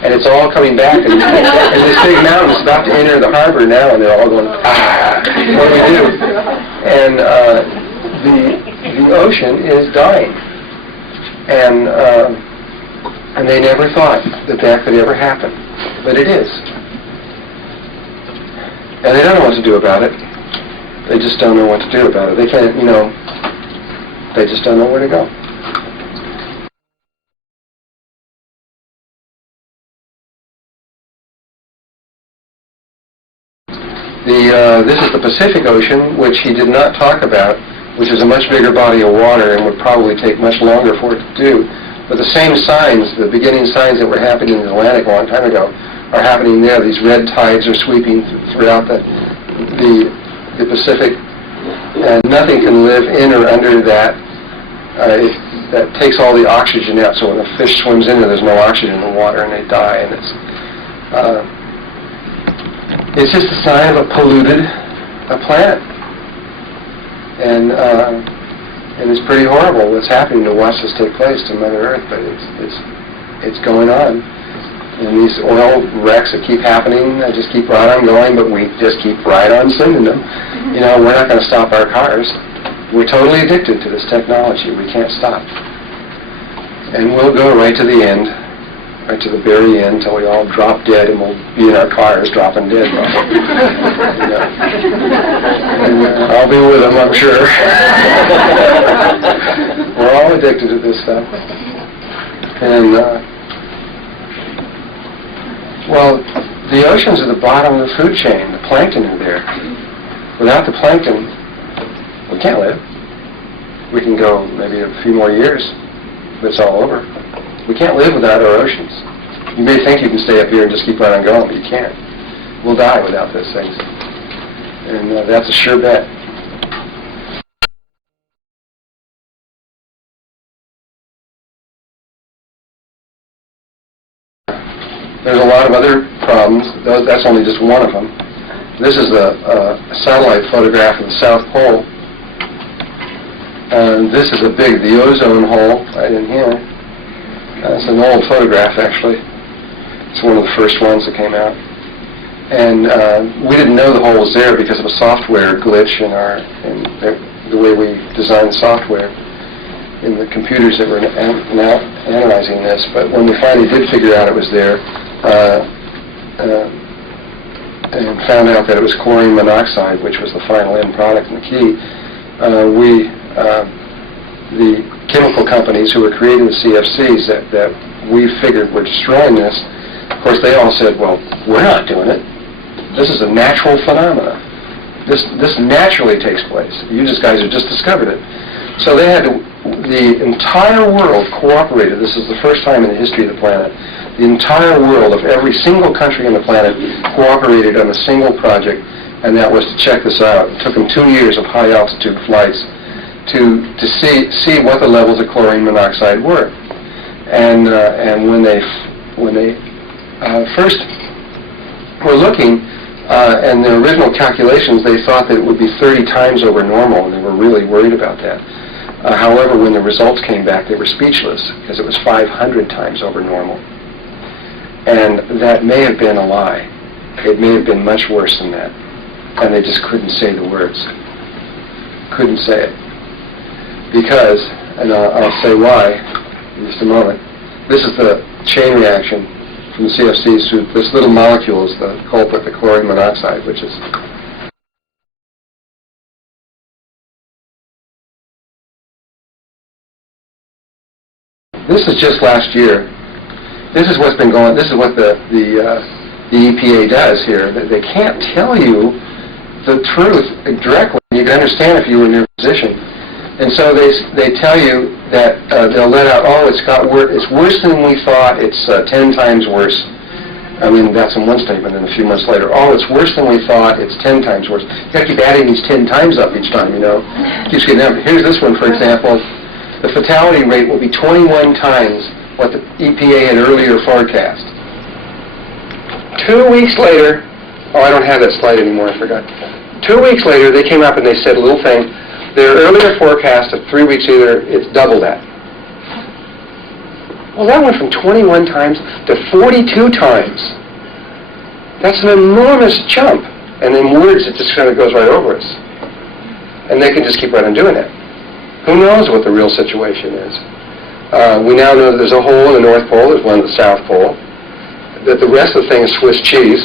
and it's all coming back. And this big mountain is about to enter the harbor now, and they're all going, ah, what do we do? And the ocean is dying. And they never thought that could ever happen. But it is. And they don't know what to do about it. They just don't know what to do about it. They can't, they just don't know where to go. This is the Pacific Ocean, which he did not talk about, which is a much bigger body of water and would probably take much longer for it to do. But the same signs, the beginning signs that were happening in the Atlantic a long time ago, are happening there. These red tides are sweeping throughout the Pacific, and nothing can live in or under that. That takes all the oxygen out, so when a fish swims in there's no oxygen in the water, and they die. And it's just a sign of a polluted planet. And it's pretty horrible what's happening to watch this take place to Mother Earth, but it's going on. And these oil wrecks that keep happening, just keep right on going, but we just keep right on sending them. We're not going to stop our cars. We're totally addicted to this technology. We can't stop. And we'll go right to the end, right to the very end, until we all drop dead, and we'll be in our cars dropping dead. And I'll be with them, I'm sure. We're all addicted to this stuff. And, well, the oceans are the bottom of the food chain. The plankton are there. Without the plankton, we can't live. We can go maybe a few more years, but it's all over. We can't live without our oceans. You may think you can stay up here and just keep right on going, but you can't. We'll die without those things. And that's a sure bet. There's a lot of other problems. That's only just one of them. This is a satellite photograph of the South Pole. And this is the ozone hole right in here. It's an old photograph, actually. It's one of the first ones that came out. And we didn't know the hole was there because of a software glitch in the way we designed the software in the computers that were analyzing this. But when we finally did figure out it was there, and found out that it was chlorine monoxide, which was the final end product and the key, the chemical companies who were creating the CFCs that we figured were destroying this, of course they all said, well, we're not doing it. This is a natural phenomenon. This naturally takes place. You guys have just discovered it. So they had the entire world cooperated. This is the first time in the history of the planet. The entire world of every single country on the planet cooperated on a single project and that was to check this out. It took them 2 years of high altitude flights to see what the levels of chlorine monoxide were. And when they first were looking, and the original calculations, they thought that it would be 30 times over normal, and they were really worried about that. However, when the results came back, they were speechless, because it was 500 times over normal. And that may have been a lie. It may have been much worse than that. And they just couldn't say the words. Couldn't say it. Because, and I'll say why in just a moment, this is the chain reaction from the CFCs to this little molecule is the culprit, the chlorine monoxide, which is this is just last year. This is what's been going. This is what the EPA does here. They can't tell you the truth directly. You can understand if you were in their position. And so they tell you that they'll let out, oh, it's worse than we thought. It's 10 times worse. I mean, that's in one statement, and a few months later, oh, it's worse than we thought. It's 10 times worse. You got to keep adding these 10 times up each time, you know. Keeps getting up. Here's this one, for example. The fatality rate will be 21 times what the EPA had earlier forecast. 2 weeks later, oh, I don't have that slide anymore, I forgot. 2 weeks later, they came up and they said a little thing. Their earlier forecast of 3 weeks later, it's double that. Well, that went from 21 times to 42 times. That's an enormous jump. And in words, it just kind of goes right over us. And they can just keep right on doing that. Who knows what the real situation is? We now know that there's a hole in the North Pole, there's one at the South Pole, that the rest of the thing is Swiss cheese.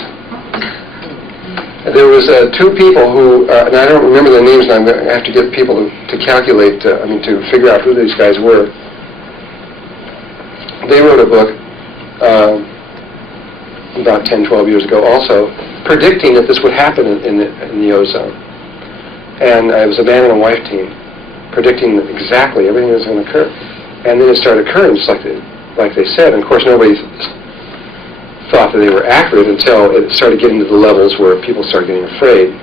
There was two people who, and I don't remember their names, and I'm going to have to get people to calculate, to figure out who these guys were. They wrote a book about 10, 12 years ago also, predicting that this would happen in the ozone. And it was a man and a wife team, predicting exactly everything that was going to occur. And then it started occurring just like they said. And of course, nobody thought that they were accurate until it started getting to the levels where people started getting afraid.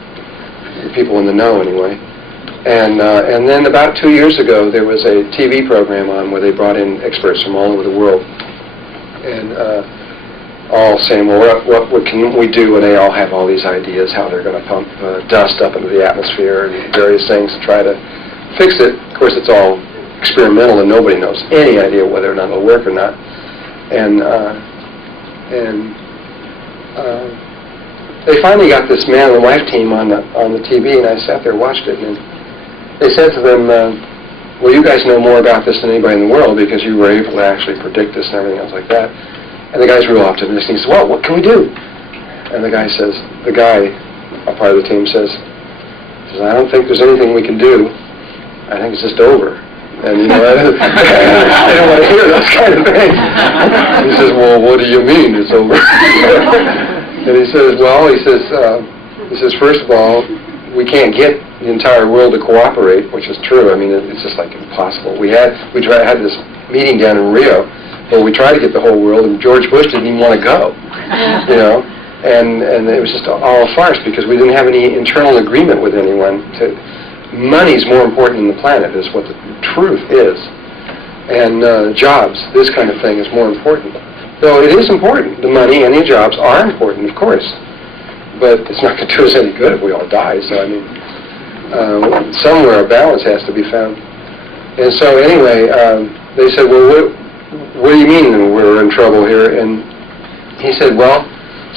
People in the know, anyway. And then about 2 years ago, there was a TV program on where they brought in experts from all over the world, and all saying, well, what can we do? And they all have all these ideas how they're going to pump dust up into the atmosphere and various things to try to fix it. Of course, it's all experimental, and nobody knows any idea whether or not it'll work or not. And they finally got this man and wife team on the TV, and I sat there and watched it, and they said to them, well, you guys know more about this than anybody in the world because you were able to actually predict this and everything else like that. And the guy's real optimistic. He says, well, what can we do? And the guy, a part of the team says, I don't think there's anything we can do. I think it's just over. And, you know, I don't want to hear those kind of things. He says, well, what do you mean it's over? And he says, first of all, we can't get the entire world to cooperate, which is true. I mean, it's just like impossible. We had this meeting down in Rio where we tried to get the whole world, and George Bush didn't even want to go, you know, and it was just all a farce because we didn't have any internal agreement with anyone. Money's more important than the planet is what the truth is, and jobs, this kind of thing, is more important. Though it is important. The money and the jobs are important, of course, but it's not going to do us any good if we all die. So I mean, somewhere a balance has to be found. And so anyway, they said, well, what do you mean we're in trouble here? And he said, well,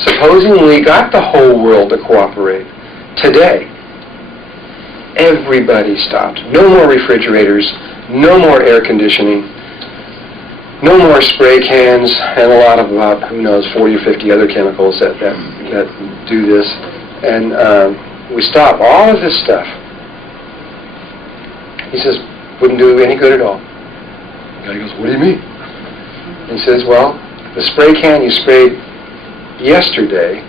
supposing we got the whole world to cooperate today, everybody stopped. No more refrigerators, no more air conditioning, no more spray cans, and a lot of about, 40 or 50 other chemicals that do this. And we stop all of this stuff. He says, wouldn't do any good at all. The guy goes, what do you mean? He says, well, the spray can you sprayed yesterday,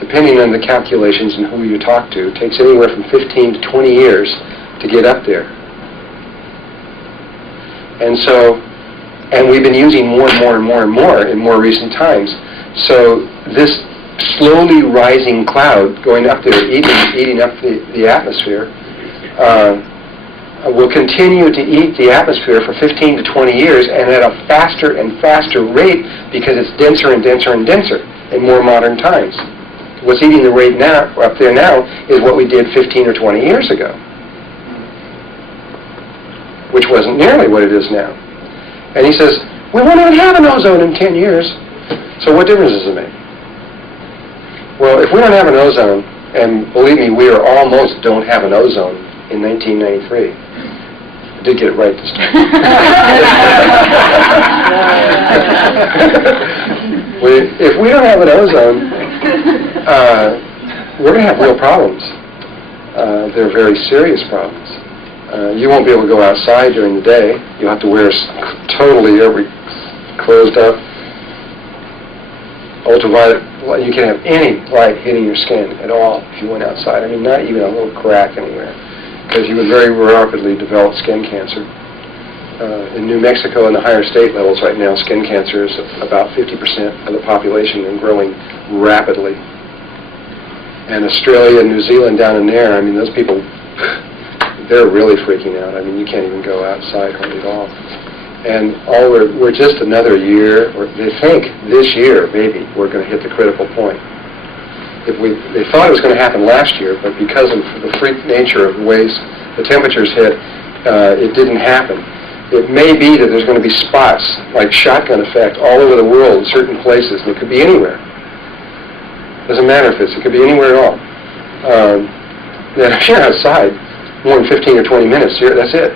depending on the calculations and who you talk to, takes anywhere from 15 to 20 years to get up there. And we've been using more and more and more and more in more recent times. So this slowly rising cloud going up there, eating up the atmosphere, will continue to eat the atmosphere for 15 to 20 years, and at a faster and faster rate because it's denser and denser and denser in more modern times. What's eating the rate now up there now is what we did 15 or 20 years ago, which wasn't nearly what it is now. And he says, we won't even have an ozone in 10 years. So what difference does it make? Well, if we don't have an ozone, and believe me, we are almost don't have an ozone in 1993. I did get it right this time. If we don't have an ozone, we're going to have real problems. They're very serious problems. You won't be able to go outside during the day. You'll have to wear totally closed up ultraviolet. You can't have any light hitting your skin at all if you went outside. I mean, not even a little crack anywhere, because you would very rapidly develop skin cancer. In New Mexico, in the higher state levels right now, skin cancer is about 50% of the population and growing rapidly. And Australia and New Zealand down in there, I mean, those people, they're really freaking out. I mean, you can't even go outside hardly at all. And we're just another year, or they think this year, maybe, we're going to hit the critical point. They thought it was going to happen last year, but because of the freak nature of the ways the temperatures hit, it didn't happen. It may be that there's going to be spots, like shotgun effect, all over the world in certain places, and it could be anywhere. Doesn't matter if it could be anywhere at all. Then if you're outside more than 15 or 20 minutes, that's it.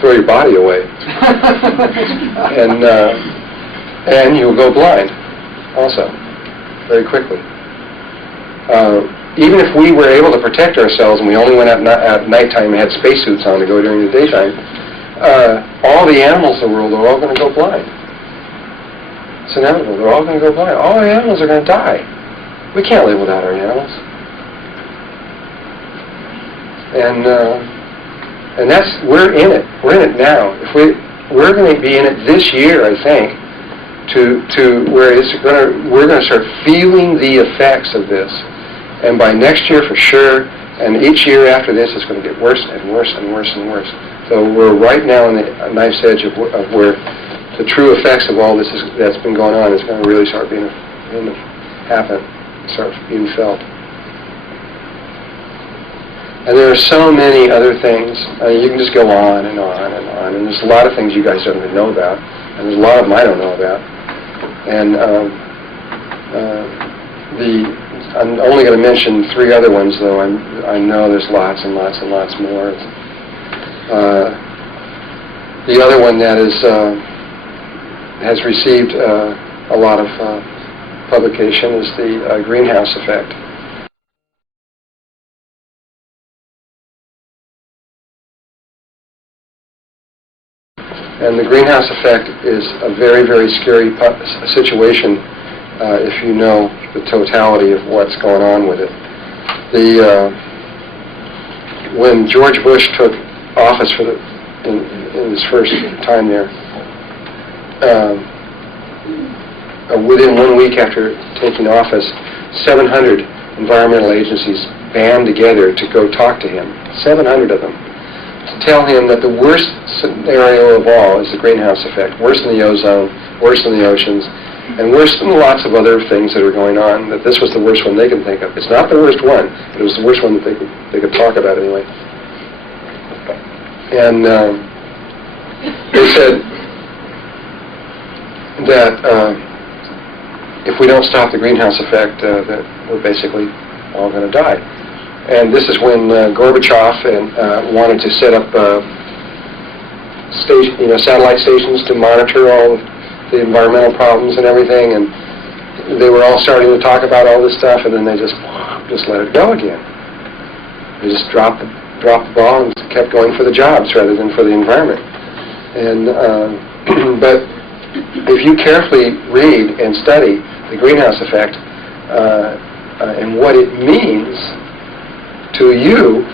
Throw your body away. And you'll go blind also, very quickly. Even if we were able to protect ourselves and we only went out at nighttime and had spacesuits on to go during the daytime, all the animals in the world are all going to go blind. It's inevitable. They're all going to go blind. All the animals are going to die. We can't live without our animals. And that's, we're in it. We're in it now. We're going to be in it this year, I think, to where we're going to start feeling the effects of this. And by next year for sure, and each year after this, it's going to get worse and worse and worse and worse. So we're right now on the knife's edge of where the true effects of all this that's been going on is going to really start start being felt. And there are so many other things. You can just go on and on and on. And there's a lot of things you guys don't even know about. And there's a lot of them I don't know about. And I'm only going to mention 3 other ones, though. I know there's lots and lots and lots more. The other one that has received a lot of publication is the greenhouse effect. And the greenhouse effect is a very, very scary situation if you know the totality of what's going on with it. When George Bush took office in his first time there, within 1 week after taking office, 700 environmental agencies band together to go talk to him, 700 of them, to tell him that the worst scenario of all is the greenhouse effect, worse than the ozone, worse than the oceans, and worse than lots of other things that are going on, that this was the worst one they can think of. It's not the worst one, but it was the worst one that they could talk about anyway. And they said that if we don't stop the greenhouse effect, that we're basically all going to die. And this is when Gorbachev wanted to set up satellite stations to monitor all the environmental problems and everything, and they were all starting to talk about all this stuff, and then they just let it go again. They just dropped the ball and kept going for the jobs rather than for the environment. And but if you carefully read and study the greenhouse effect and what it means to you,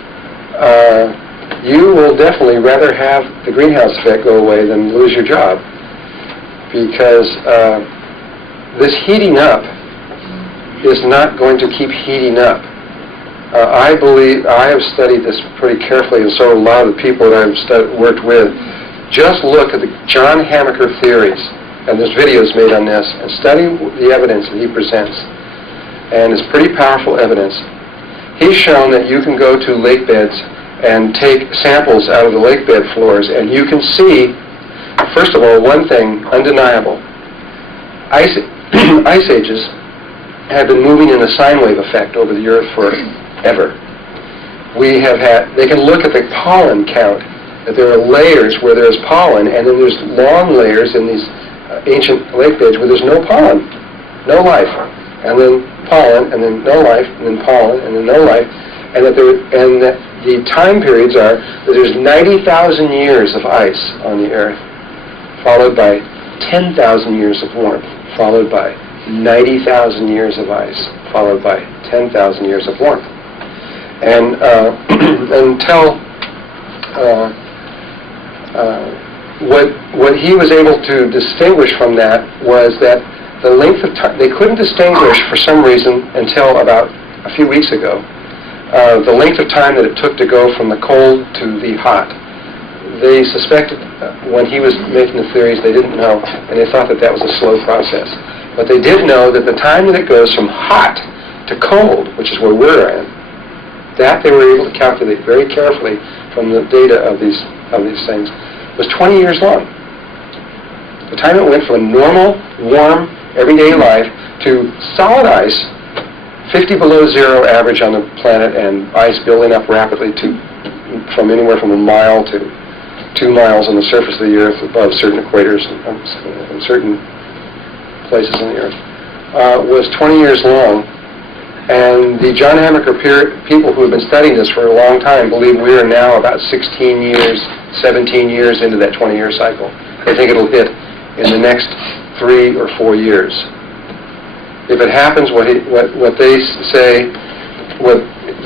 you will definitely rather have the greenhouse effect go away than lose your job, because this heating up is not going to keep heating up. I believe, I have studied this pretty carefully, and so a lot of the people that I've worked with. Just look at the John Hamaker theories, and there's videos made on this, and study the evidence that he presents. And it's pretty powerful evidence. He's shown that you can go to lake beds and take samples out of the lake bed floors, and you can see, first of all, one thing undeniable. Ice ages have been moving in a sine wave effect over the Earth forever. They can look at the pollen count, that there are layers where there's pollen, and then there's long layers in these ancient lake beds where there's no pollen, no life, and then pollen, and then no life, and then pollen, and then no life, and that the time periods are that there's 90,000 years of ice on the Earth, followed by 10,000 years of warmth, followed by 90,000 years of ice, followed by 10,000 years of warmth. And until what he was able to distinguish from that was that the length of time, they couldn't distinguish for some reason until about a few weeks ago, the length of time that it took to go from the cold to the hot. They suspected, when he was making the theories, they didn't know, and they thought that that was a slow process. But they did know that the time that it goes from hot to cold, which is where we're at, that they were able to calculate very carefully from the data of these things, was 20 years long. The time it went from normal, warm, everyday life to solid ice, 50 below zero average on the planet, and ice building up rapidly from anywhere from a mile to 2 miles on the surface of the Earth above certain equators and certain places on the Earth, was 20 years long. And the John Hamaker people who have been studying this for a long time believe we are now about 16 years, 17 years into that 20-year cycle. They think it'll hit in the next 3 or 4 years. If it happens, what they say,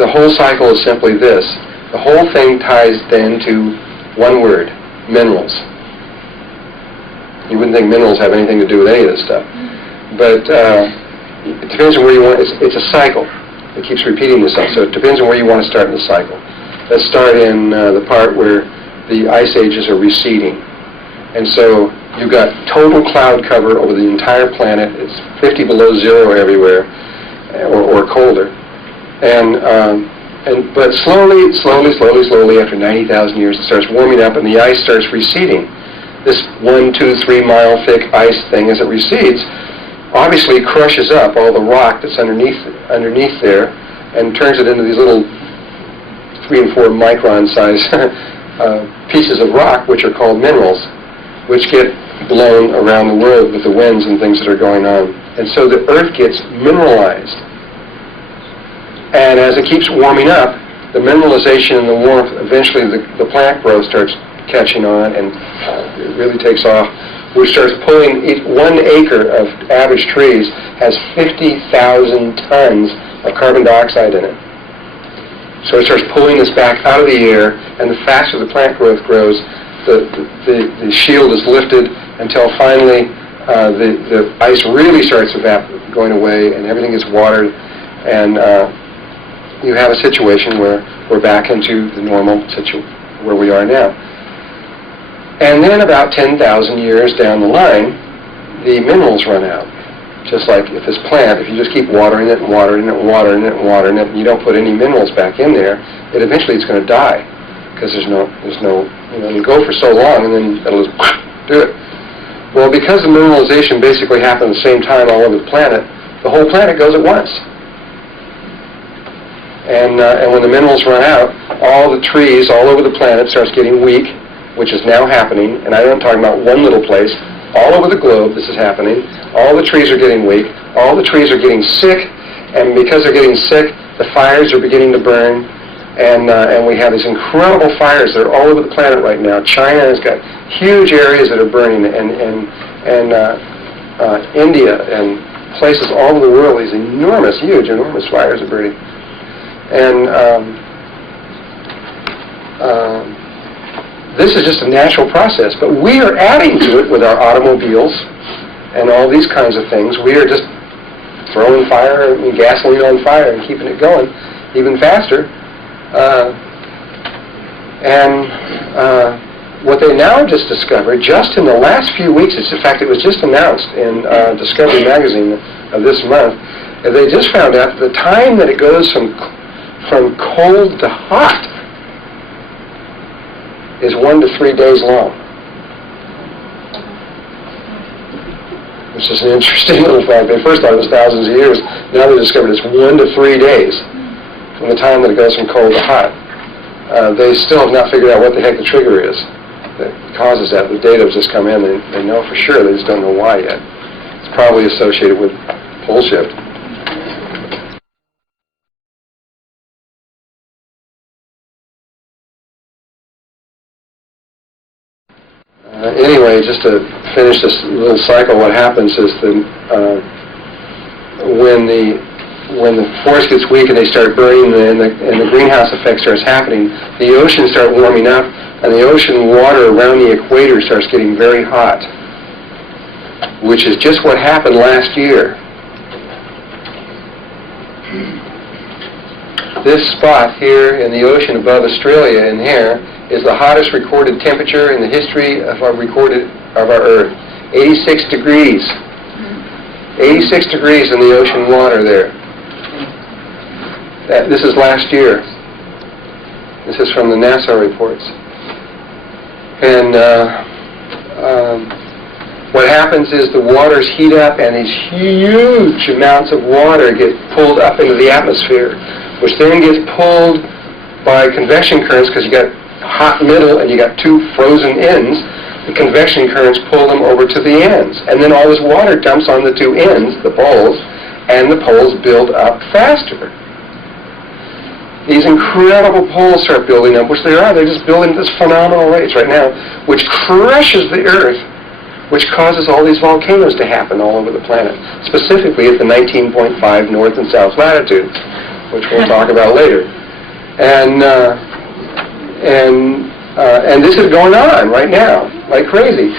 the whole cycle is simply this. The whole thing ties then to one word: minerals. You wouldn't think minerals have anything to do with any of this stuff. But it depends on where you want. It's a cycle. It keeps repeating itself. So it depends on where you want to start in the cycle. Let's start in the part where the ice ages are receding. And so you've got total cloud cover over the entire planet. It's 50 below zero everywhere, or colder. But slowly, after 90,000 years, it starts warming up and the ice starts receding. This 1, 2, 3 mile thick ice thing, as it recedes, obviously crushes up all the rock that's underneath there and turns it into these little 3 and 4 micron size pieces of rock, which are called minerals, which get blown around the world with the winds and things that are going on. And so the Earth gets mineralized. And as it keeps warming up, the mineralization and the warmth, eventually the plant growth starts catching on, and it really takes off, which starts pulling 1 acre of average trees has 50,000 tons of carbon dioxide in it. So it starts pulling this back out of the air, and the faster the plant growth grows, the shield is lifted until finally the ice really starts going away, and everything gets watered, and you have a situation where we're back into the normal situation where we are now. And then about 10,000 years down the line, the minerals run out. Just like if this plant, if you just keep watering it and watering it and watering it and watering it, and you don't put any minerals back in there, eventually it's going to die, because there's no, you go for so long and then it'll just do it. Well, because the mineralization basically happened at the same time all over the planet, the whole planet goes at once. And when the minerals run out, all the trees all over the planet starts getting weak, which is now happening, and I'm talking about one little place. All over the globe, this is happening. All the trees are getting weak. All the trees are getting sick, and because they're getting sick, the fires are beginning to burn, and we have these incredible fires that are all over the planet right now. China has got huge areas that are burning, and India and places all over the world, these enormous fires are burning. And this is just a natural process, but we are adding to it with our automobiles and all these kinds of things. We are just throwing fire, gasoline on fire and keeping it going even faster. What they now just discovered, just in the last few weeks, in fact, it was just announced in Discovery Magazine of this month, they just found out the time that it goes from cold to hot is 1 to 3 days long. Which is an interesting little fact. They first thought it was thousands of years. Now they discovered it's 1 to 3 days from the time that it goes from cold to hot. They still have not figured out what the heck the trigger is that causes that. The data has just come in. They know for sure. They just don't know why yet. It's probably associated with pole shift. Anyway, just to finish this little cycle, what happens is when the force gets weak and they start burning and the greenhouse effect starts happening, the oceans start warming up, and the ocean water around the equator starts getting very hot, which is just what happened last year. This spot here in the ocean above Australia in here is the hottest recorded temperature in the history of our Earth. 86 degrees. 86 degrees in the ocean water there. This is last year. This is from the NASA reports. And what happens is the waters heat up and these huge amounts of water get pulled up into the atmosphere, which then gets pulled by convection currents because you got hot middle and you got two frozen ends. The convection currents pull them over to the ends. And then all this water dumps on the two ends, the poles, and the poles build up faster. These incredible poles start building up, which they are. They're just building at this phenomenal rates right now, which crushes the Earth, which causes all these volcanoes to happen all over the planet, specifically at the 19.5 north and south latitudes, which we'll talk about later. And this is going on right now, like crazy.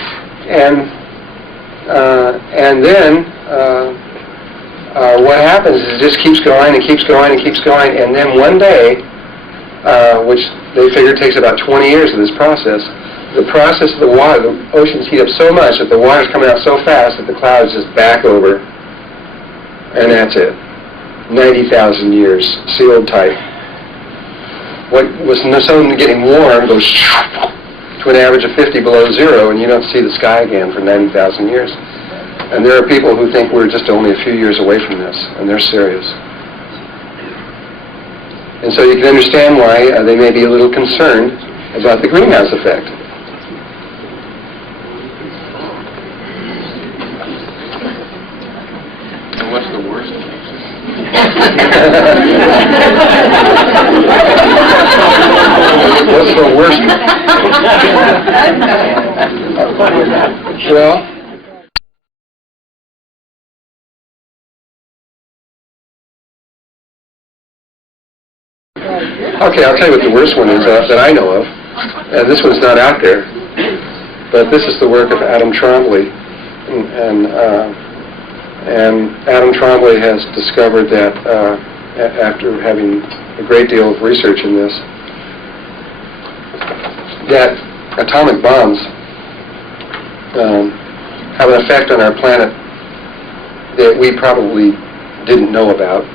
And then what happens is it just keeps going and keeps going and keeps going, and then one day, which they figure takes about 20 years of this process, the process of the water, the oceans heat up so much that the water's coming out so fast that the clouds just back over, and that's it. 90,000 years, sealed tight. What was suddenly getting warm goes to an average of 50 below zero, and you don't see the sky again for 90,000 years. And there are people who think we're just only a few years away from this, and they're serious. And so you can understand why they may be a little concerned about the greenhouse effect. And what's the worst? What's the worst? Well, okay, I'll tell you what the worst one is that I know of. And this one's not out there, but this is the work of Adam Trombley. And Adam Trombley has discovered that after having a great deal of research in this, that atomic bombs have an effect on our planet that we probably didn't know about.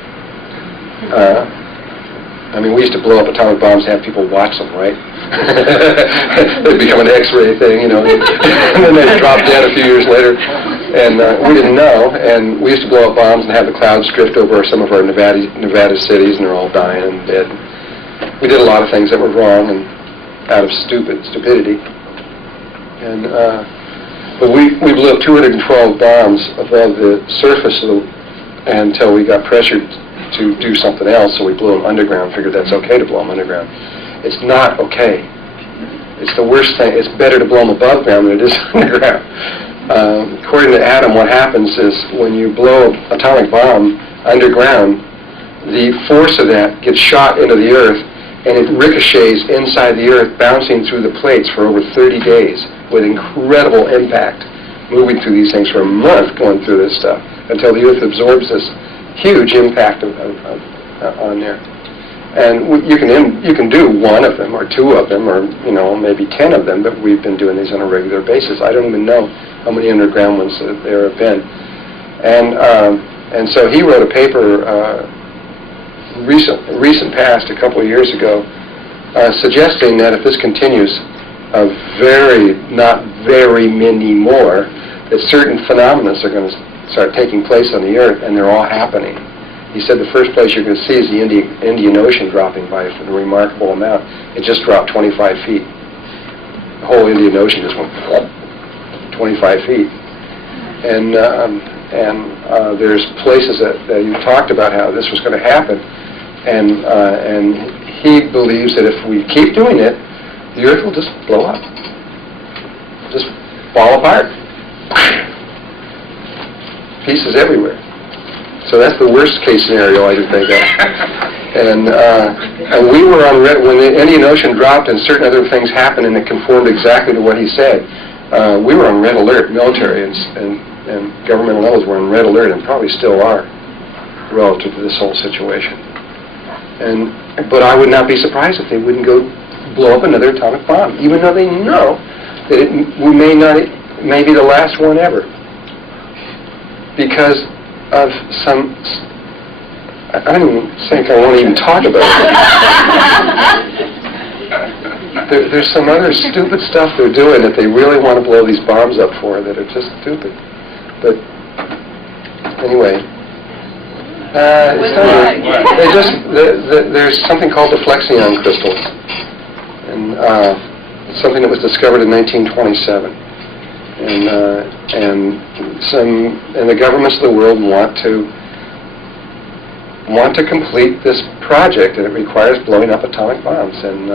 I mean, we used to blow up atomic bombs and have people watch them, right? They'd become an X-ray thing, you know, and then they'd drop dead a few years later. And we didn't know, and we used to blow up bombs and have the clouds drift over some of our Nevada cities, and they're all dying and dead. We did a lot of things that were wrong and out of stupidity. And but we blew up 212 bombs above the surface until we got pressured to do something else, so we blew them underground, figured that's okay to blow them underground. It's not okay. It's the worst thing. It's better to blow them above ground than it is underground. According to Adam, what happens is when you blow an atomic bomb underground, the force of that gets shot into the earth, and it ricochets inside the earth, bouncing through the plates for over 30 days with incredible impact, moving through these things for a month, going through this stuff, until the earth absorbs this huge impact on there. And you can do one of them or two of them or maybe 10 of them, but we've been doing these on a regular basis. I don't even know how many underground ones there have been. And so he wrote a paper recent past, a couple of years ago, suggesting that if this continues, not very many more, that certain phenomena are going to start taking place on the Earth, and they're all happening. He said the first place you're going to see is the Indian Ocean dropping by a remarkable amount. It just dropped 25 feet. The whole Indian Ocean just went up 25 feet. And there's places that you talked about how this was going to happen, and he believes that if we keep doing it, the Earth will just blow up, just fall apart, pieces everywhere. So that's the worst case scenario I can think of. And we were on when the Indian Ocean dropped and certain other things happened, and it conformed exactly to what he said. We were on red alert, military and governmental levels were on red alert, and probably still are, relative to this whole situation. But I would not be surprised if they wouldn't go blow up another atomic bomb, even though they know that it may be the last one ever, because of some. I don't even think I want to even talk about it. There's some other stupid stuff they're doing that they really want to blow these bombs up for that are just stupid. But anyway, there's something called the Flexion crystals, and it's something that was discovered in 1927, and the governments of the world want to complete this project, and it requires blowing up atomic bombs, and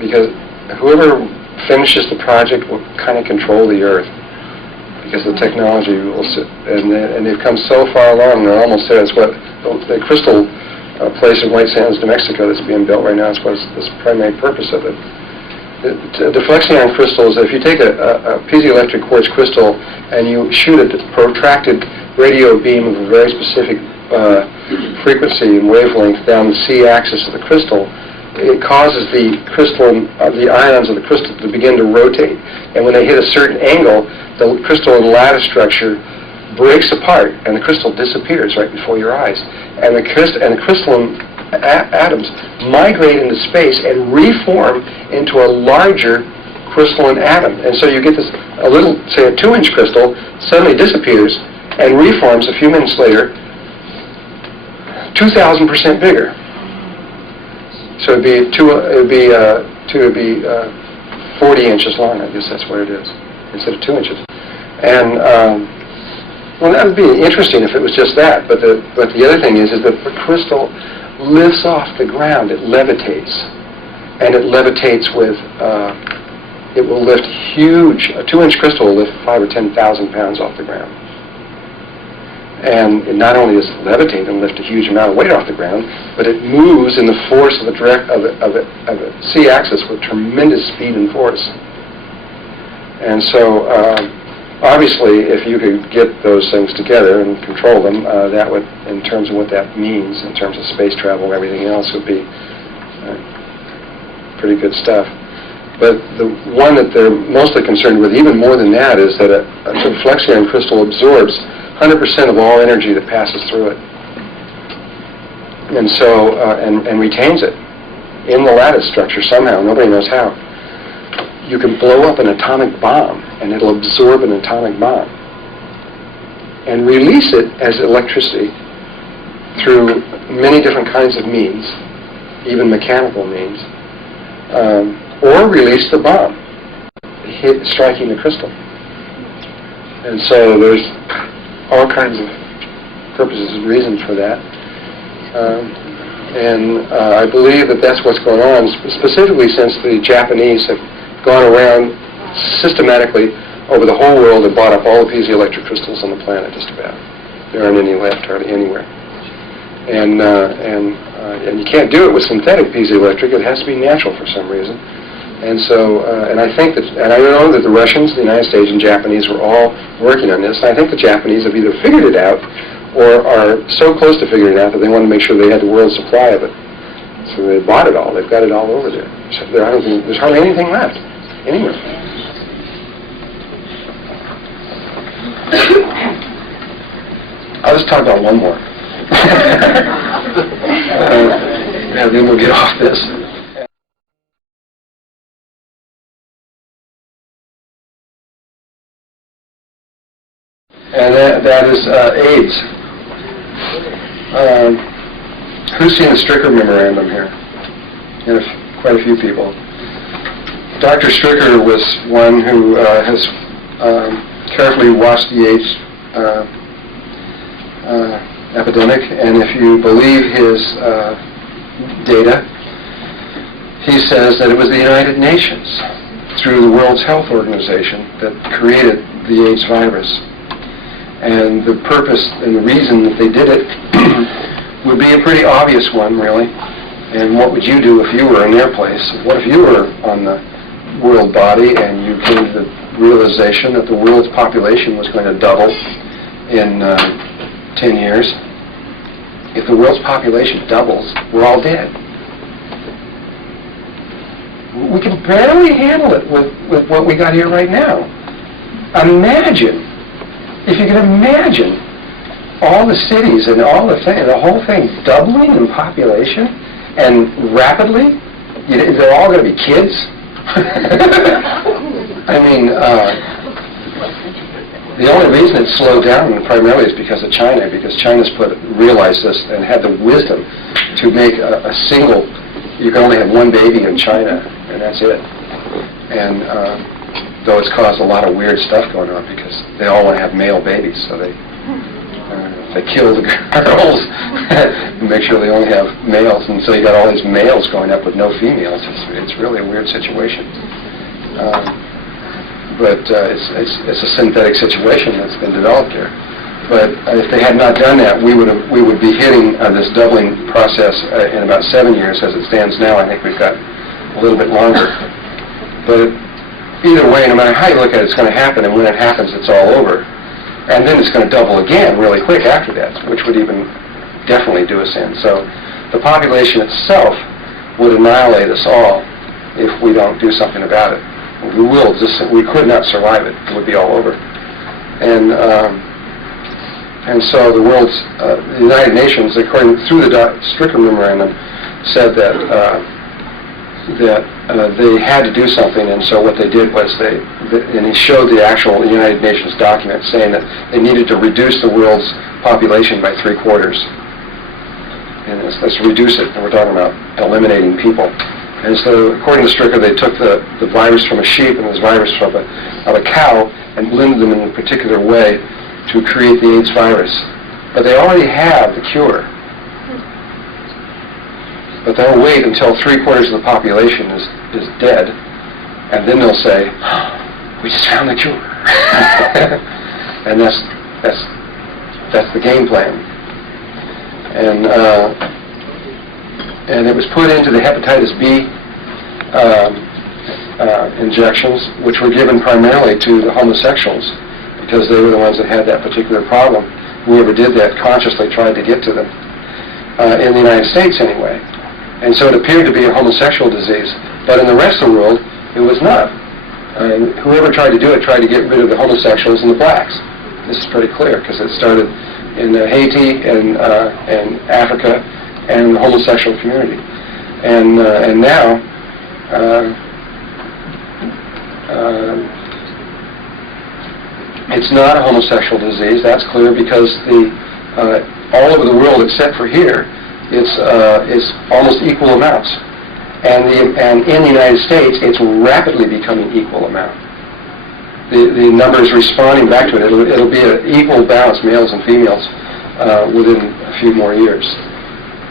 because whoever finishes the project will kind of control the Earth, because the technology will sit, and they've come so far along, they're almost there. It's what the crystal place in White Sands, New Mexico, that's being built right now. It's what the primary purpose of it. The Flexion crystals, if you take a piezoelectric quartz crystal and you shoot a protracted radio beam of a very specific frequency and wavelength down the C-axis of the crystal, it causes the ions of the crystal to begin to rotate. And when they hit a certain angle, the crystalline lattice structure breaks apart, and the crystal disappears right before your eyes. And the crystalline atoms migrate into space and reform into a larger crystalline atom. And so you get this, a little, say a 2-inch crystal, suddenly disappears and reforms a few minutes later 2,000% bigger. So it'd be 40 inches long. I guess that's what it is, instead of 2 inches. And well, that would be interesting if it was just that. But the other thing is that the crystal lifts off the ground. It levitates, and it levitates with. It will lift huge. A 2-inch crystal will lift 5,000 or 10,000 pounds off the ground. And it not only does it levitate and lift a huge amount of weight off the ground, but it moves in the force of the C-axis with tremendous speed and force. And so, obviously, if you could get those things together and control them, that would, in terms of what that means, in terms of space travel and everything else, would be pretty good stuff. But the one that they're mostly concerned with, even more than that, is that a Flexion crystal absorbs 100% of all energy that passes through it, and so and retains it in the lattice structure somehow. Nobody knows how. You can blow up an atomic bomb, and it'll absorb an atomic bomb and release it as electricity through many different kinds of means, even mechanical means, or release the bomb, striking the crystal. And so there's all kinds of purposes and reasons for that. And I believe that that's what's going on, specifically since the Japanese have gone around systematically over the whole world and bought up all the piezoelectric crystals on the planet, just about. There aren't any left hardly anywhere. And you can't do it with synthetic piezoelectric. It has to be natural for some reason. And so, and I think that, and I know that the Russians, the United States, and Japanese were all working on this. And I think the Japanese have either figured it out, or are so close to figuring it out that they want to make sure they had the world's supply of it. So they bought it all. They've got it all over there. So there's hardly anything left anywhere. I'll just talk about one more. And then we'll get off this. And that is AIDS. Who's seen the Stricker memorandum here? Quite a few people. Dr. Stricker was one who has carefully watched the AIDS epidemic, and if you believe his data, he says that it was the United Nations, through the World Health Organization, that created the AIDS virus. And the purpose and the reason that they did it would be a pretty obvious one, really. And what would you do if you were in their place? What if you were on the world body and you came to the realization that the world's population was going to double in 10 years? If the world's population doubles, we're all dead. We can barely handle it with what we got here right now. Imagine, if you can imagine all the cities and all the whole thing doubling in population and rapidly, they're all going to be kids. I mean, the only reason it slowed down primarily is because of China, because China's realized this and had the wisdom to make a single, you can only have one baby in China, and that's it. And though it's caused a lot of weird stuff going on because they all want to have male babies, so they kill the girls and make sure they only have males, and so you got all these males growing up with no females. It's really a weird situation. But it's a synthetic situation that's been developed here. But if they had not done that, we would be hitting this doubling process in about 7 years. As it stands now, I think we've got a little bit longer. But either way, no matter how you look at it, it's going to happen, and when it happens, it's all over. And then it's going to double again really quick after that, which would even definitely do us in. So the population itself would annihilate us all if we don't do something about it. We could not survive it. It would be all over. And so the United Nations, through the Stricker Memorandum, said that they had to do something, and so what they did was and he showed the actual United Nations document saying that they needed to reduce the world's population by 3/4. And let's reduce it, and we're talking about eliminating people. And so, according to Stricker, they took the virus from a sheep and this virus from a cow and blended them in a particular way to create the AIDS virus. But they already have the cure. But they'll wait until 3/4 of the population is dead, and then they'll say, "We just found the cure." And that's the game plan. And it was put into the hepatitis B injections, which were given primarily to the homosexuals, because they were the ones that had that particular problem. Whoever did that consciously tried to get to them, in the United States anyway. And so it appeared to be a homosexual disease, but in the rest of the world, it was not. Whoever tried to do it tried to get rid of the homosexuals and the blacks. This is pretty clear, because it started in Haiti and Africa and the homosexual community. And now, it's not a homosexual disease. That's clear, because all over the world except for here, it's almost equal amounts. And in the United States, it's rapidly becoming equal amount. The numbers responding back to it, it'll be an equal balance, males and females, within a few more years.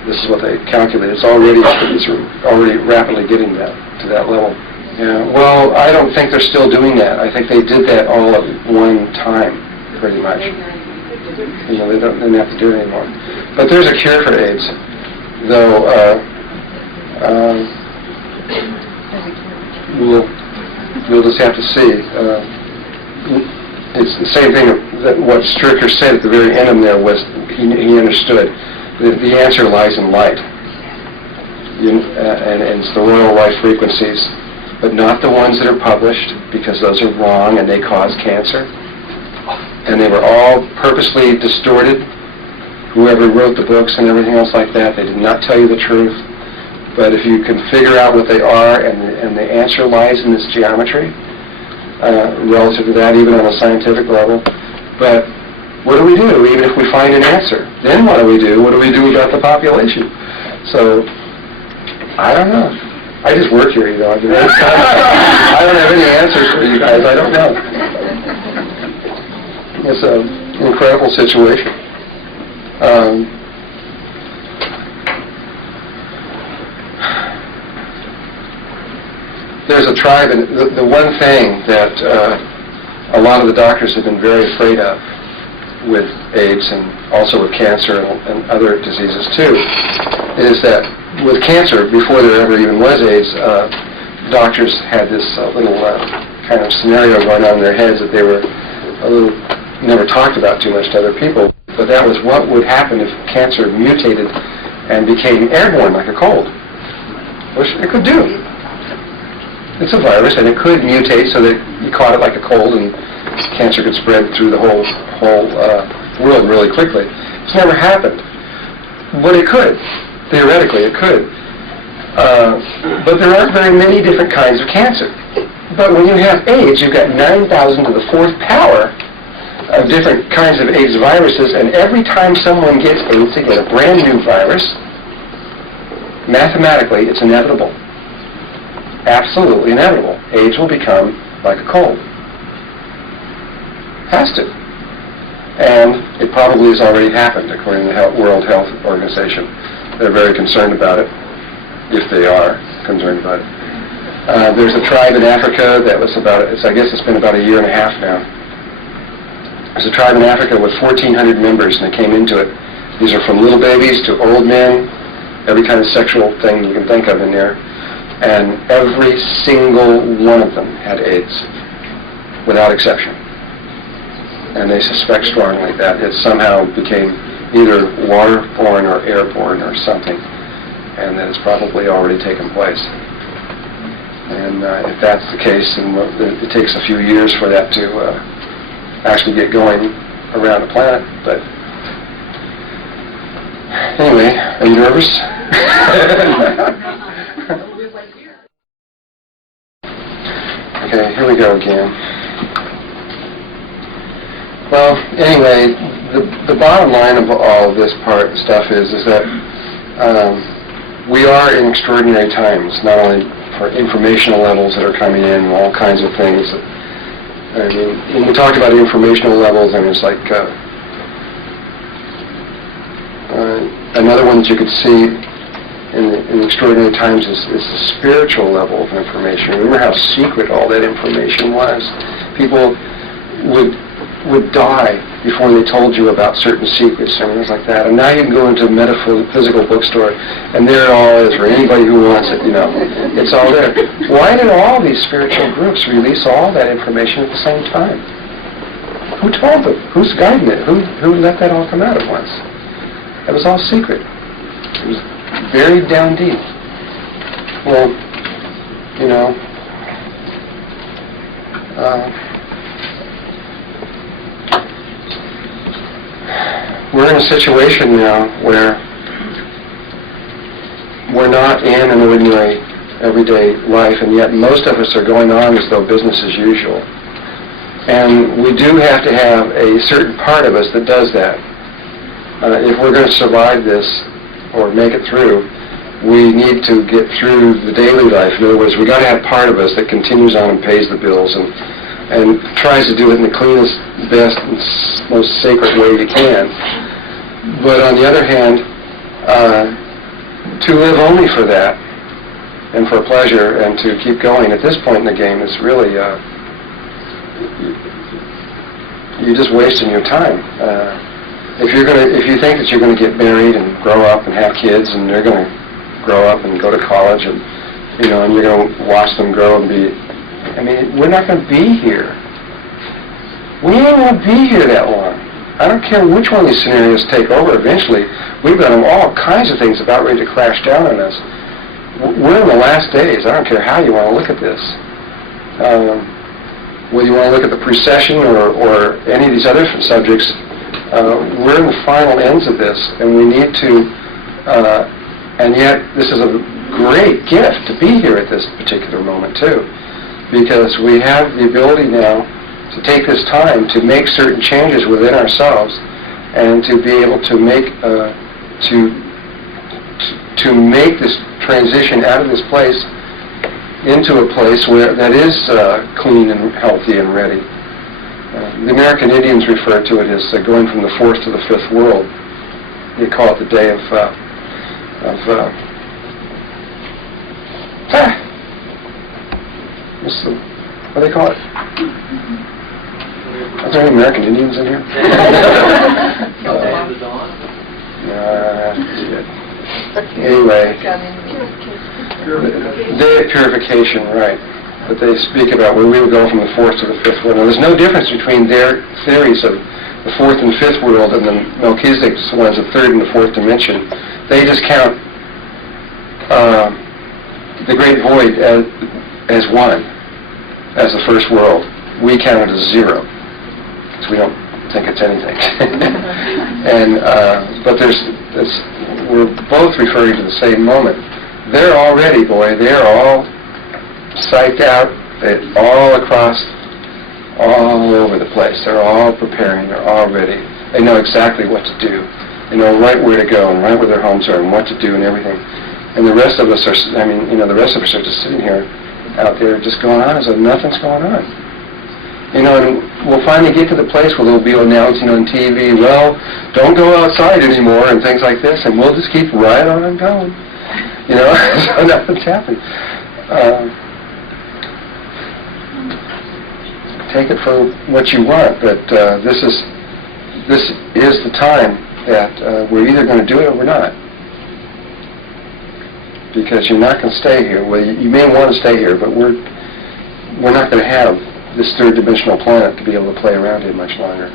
This is what they calculate. It's already rapidly getting to that level. Yeah. Well, I don't think they're still doing that. I think they did that all at one time, pretty much. They don't have to do it anymore. But there's a cure for AIDS, though. We'll just have to see. It's the same thing that what Stricker said at the very end of there was he understood. The answer lies in light. And it's the royal light frequencies, but not the ones that are published, because those are wrong and they cause cancer. And they were all purposely distorted. Whoever wrote the books and everything else like that, they did not tell you the truth. But if you can figure out what they are, and the answer lies in this geometry, relative to that, even on a scientific level. But what do we do, even if we find an answer? Then what do we do? What do we do about the population? So, I don't know. I just work here, you know. I don't have any answers for you guys. I don't know. It's an incredible situation. There's a tribe, and the one thing that a lot of the doctors have been very afraid of with AIDS and also with cancer and other diseases too, is that with cancer, before there ever even was AIDS, doctors had this little kind of scenario going on in their heads that they were never talked about too much to other people, but that was what would happen if cancer mutated and became airborne like a cold, which it could do. It's a virus, and it could mutate so that you caught it like a cold, and cancer could spread through the whole world really quickly. It's never happened, but it could. Theoretically, it could. But there aren't very many different kinds of cancer. But when you have AIDS, you've got 9,000 to the fourth power of different kinds of AIDS viruses, and every time someone gets AIDS, they get a brand new virus. Mathematically, it's inevitable. Absolutely inevitable. AIDS will become like a cold. Has to. And it probably has already happened, according to the World Health Organization. They're very concerned about it, if they are concerned about it. There's a tribe in Africa that was I guess it's been about a year and a half now. There's a tribe in Africa with 1,400 members, and they came into it. These are from little babies to old men, every kind of sexual thing you can think of in there. And every single one of them had AIDS, without exception. And they suspect strongly that it somehow became either waterborne or airborne or something, and that it's probably already taken place. And if that's the case, then it takes a few years for that to actually get going around the planet. But anyway, are you nervous? Okay, here we go again. Well, anyway, the bottom line of all of this stuff is that we are in extraordinary times, not only for informational levels that are coming in and all kinds of things. I mean, when we talk about informational levels, I mean, it's like another one that you could see in extraordinary times is the spiritual level of information. Remember how secret all that information was? People would die before they told you about certain secrets and things like that. And now you can go into a metaphysical bookstore, and there it all is for anybody who wants it, you know. It's all there. Why did all these spiritual groups release all that information at the same time? Who told them? Who's guiding it? Who let that all come out at once? It was all secret. It was buried down deep. Well, you know, we're in a situation now where we're not in an ordinary, everyday life, and yet most of us are going on as though business as usual. And we do have to have a certain part of us that does that. If we're going to survive this or make it through, we need to get through the daily life. In other words, we've got to have part of us that continues on and pays the bills and tries to do it in the cleanest, best, and most sacred way you can. But on the other hand, to live only for that and for pleasure and to keep going at this point in the game is really, you're just wasting your time. If you think that you're going to get married and grow up and have kids, and they're going to grow up and go to college, and you know, and you're going to watch them grow and be, I mean, we're not going to be here. We ain't going to be here that long. I don't care which one of these scenarios take over eventually. We've got all kinds of things about ready to crash down on us. We're in the last days. I don't care how you want to look at this. Whether you want to look at the precession or any of these other subjects, we're in the final ends of this, and we need to, and yet this is a great gift to be here at this particular moment too, because we have the ability now to take this time to make certain changes within ourselves and to be able to make to make this transition out of this place into a place where that is clean and healthy and ready. The American Indians refer to it as going from the fourth to the fifth world. They call it the day of what do they call it? Are there any American Indians in here? Anyway, day of purification, right. But they speak about where we would go from the fourth to the fifth world. Now, there's no difference between their theories of the fourth and fifth world and the Melchizedek's ones, the third and the fourth dimension. They just count the great void as one, as the first world. We count it as zero, because we don't think it's anything. And but we're both referring to the same moment. They're all ready, boy. They're all psyched out. They're all across, all over the place. They're all preparing. They're all ready. They know exactly what to do. They know right where to go and right where their homes are and what to do and everything. And the rest of us are, the rest of us are just sitting here, out there, just going on as if nothing's going on. And we'll finally get to the place where they'll be announcing on TV, well, don't go outside anymore and things like this, and we'll just keep right on going. So nothing's happened. Take it for what you want, but this is the time that we're either going to do it or we're not. Because you're not going to stay here. Well, you may want to stay here, but we're not going to have this third-dimensional planet to be able to play around in much longer.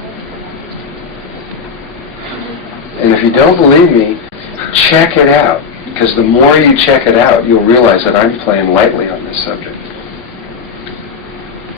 And if you don't believe me, check it out. Because the more you check it out, you'll realize that I'm playing lightly on this subject.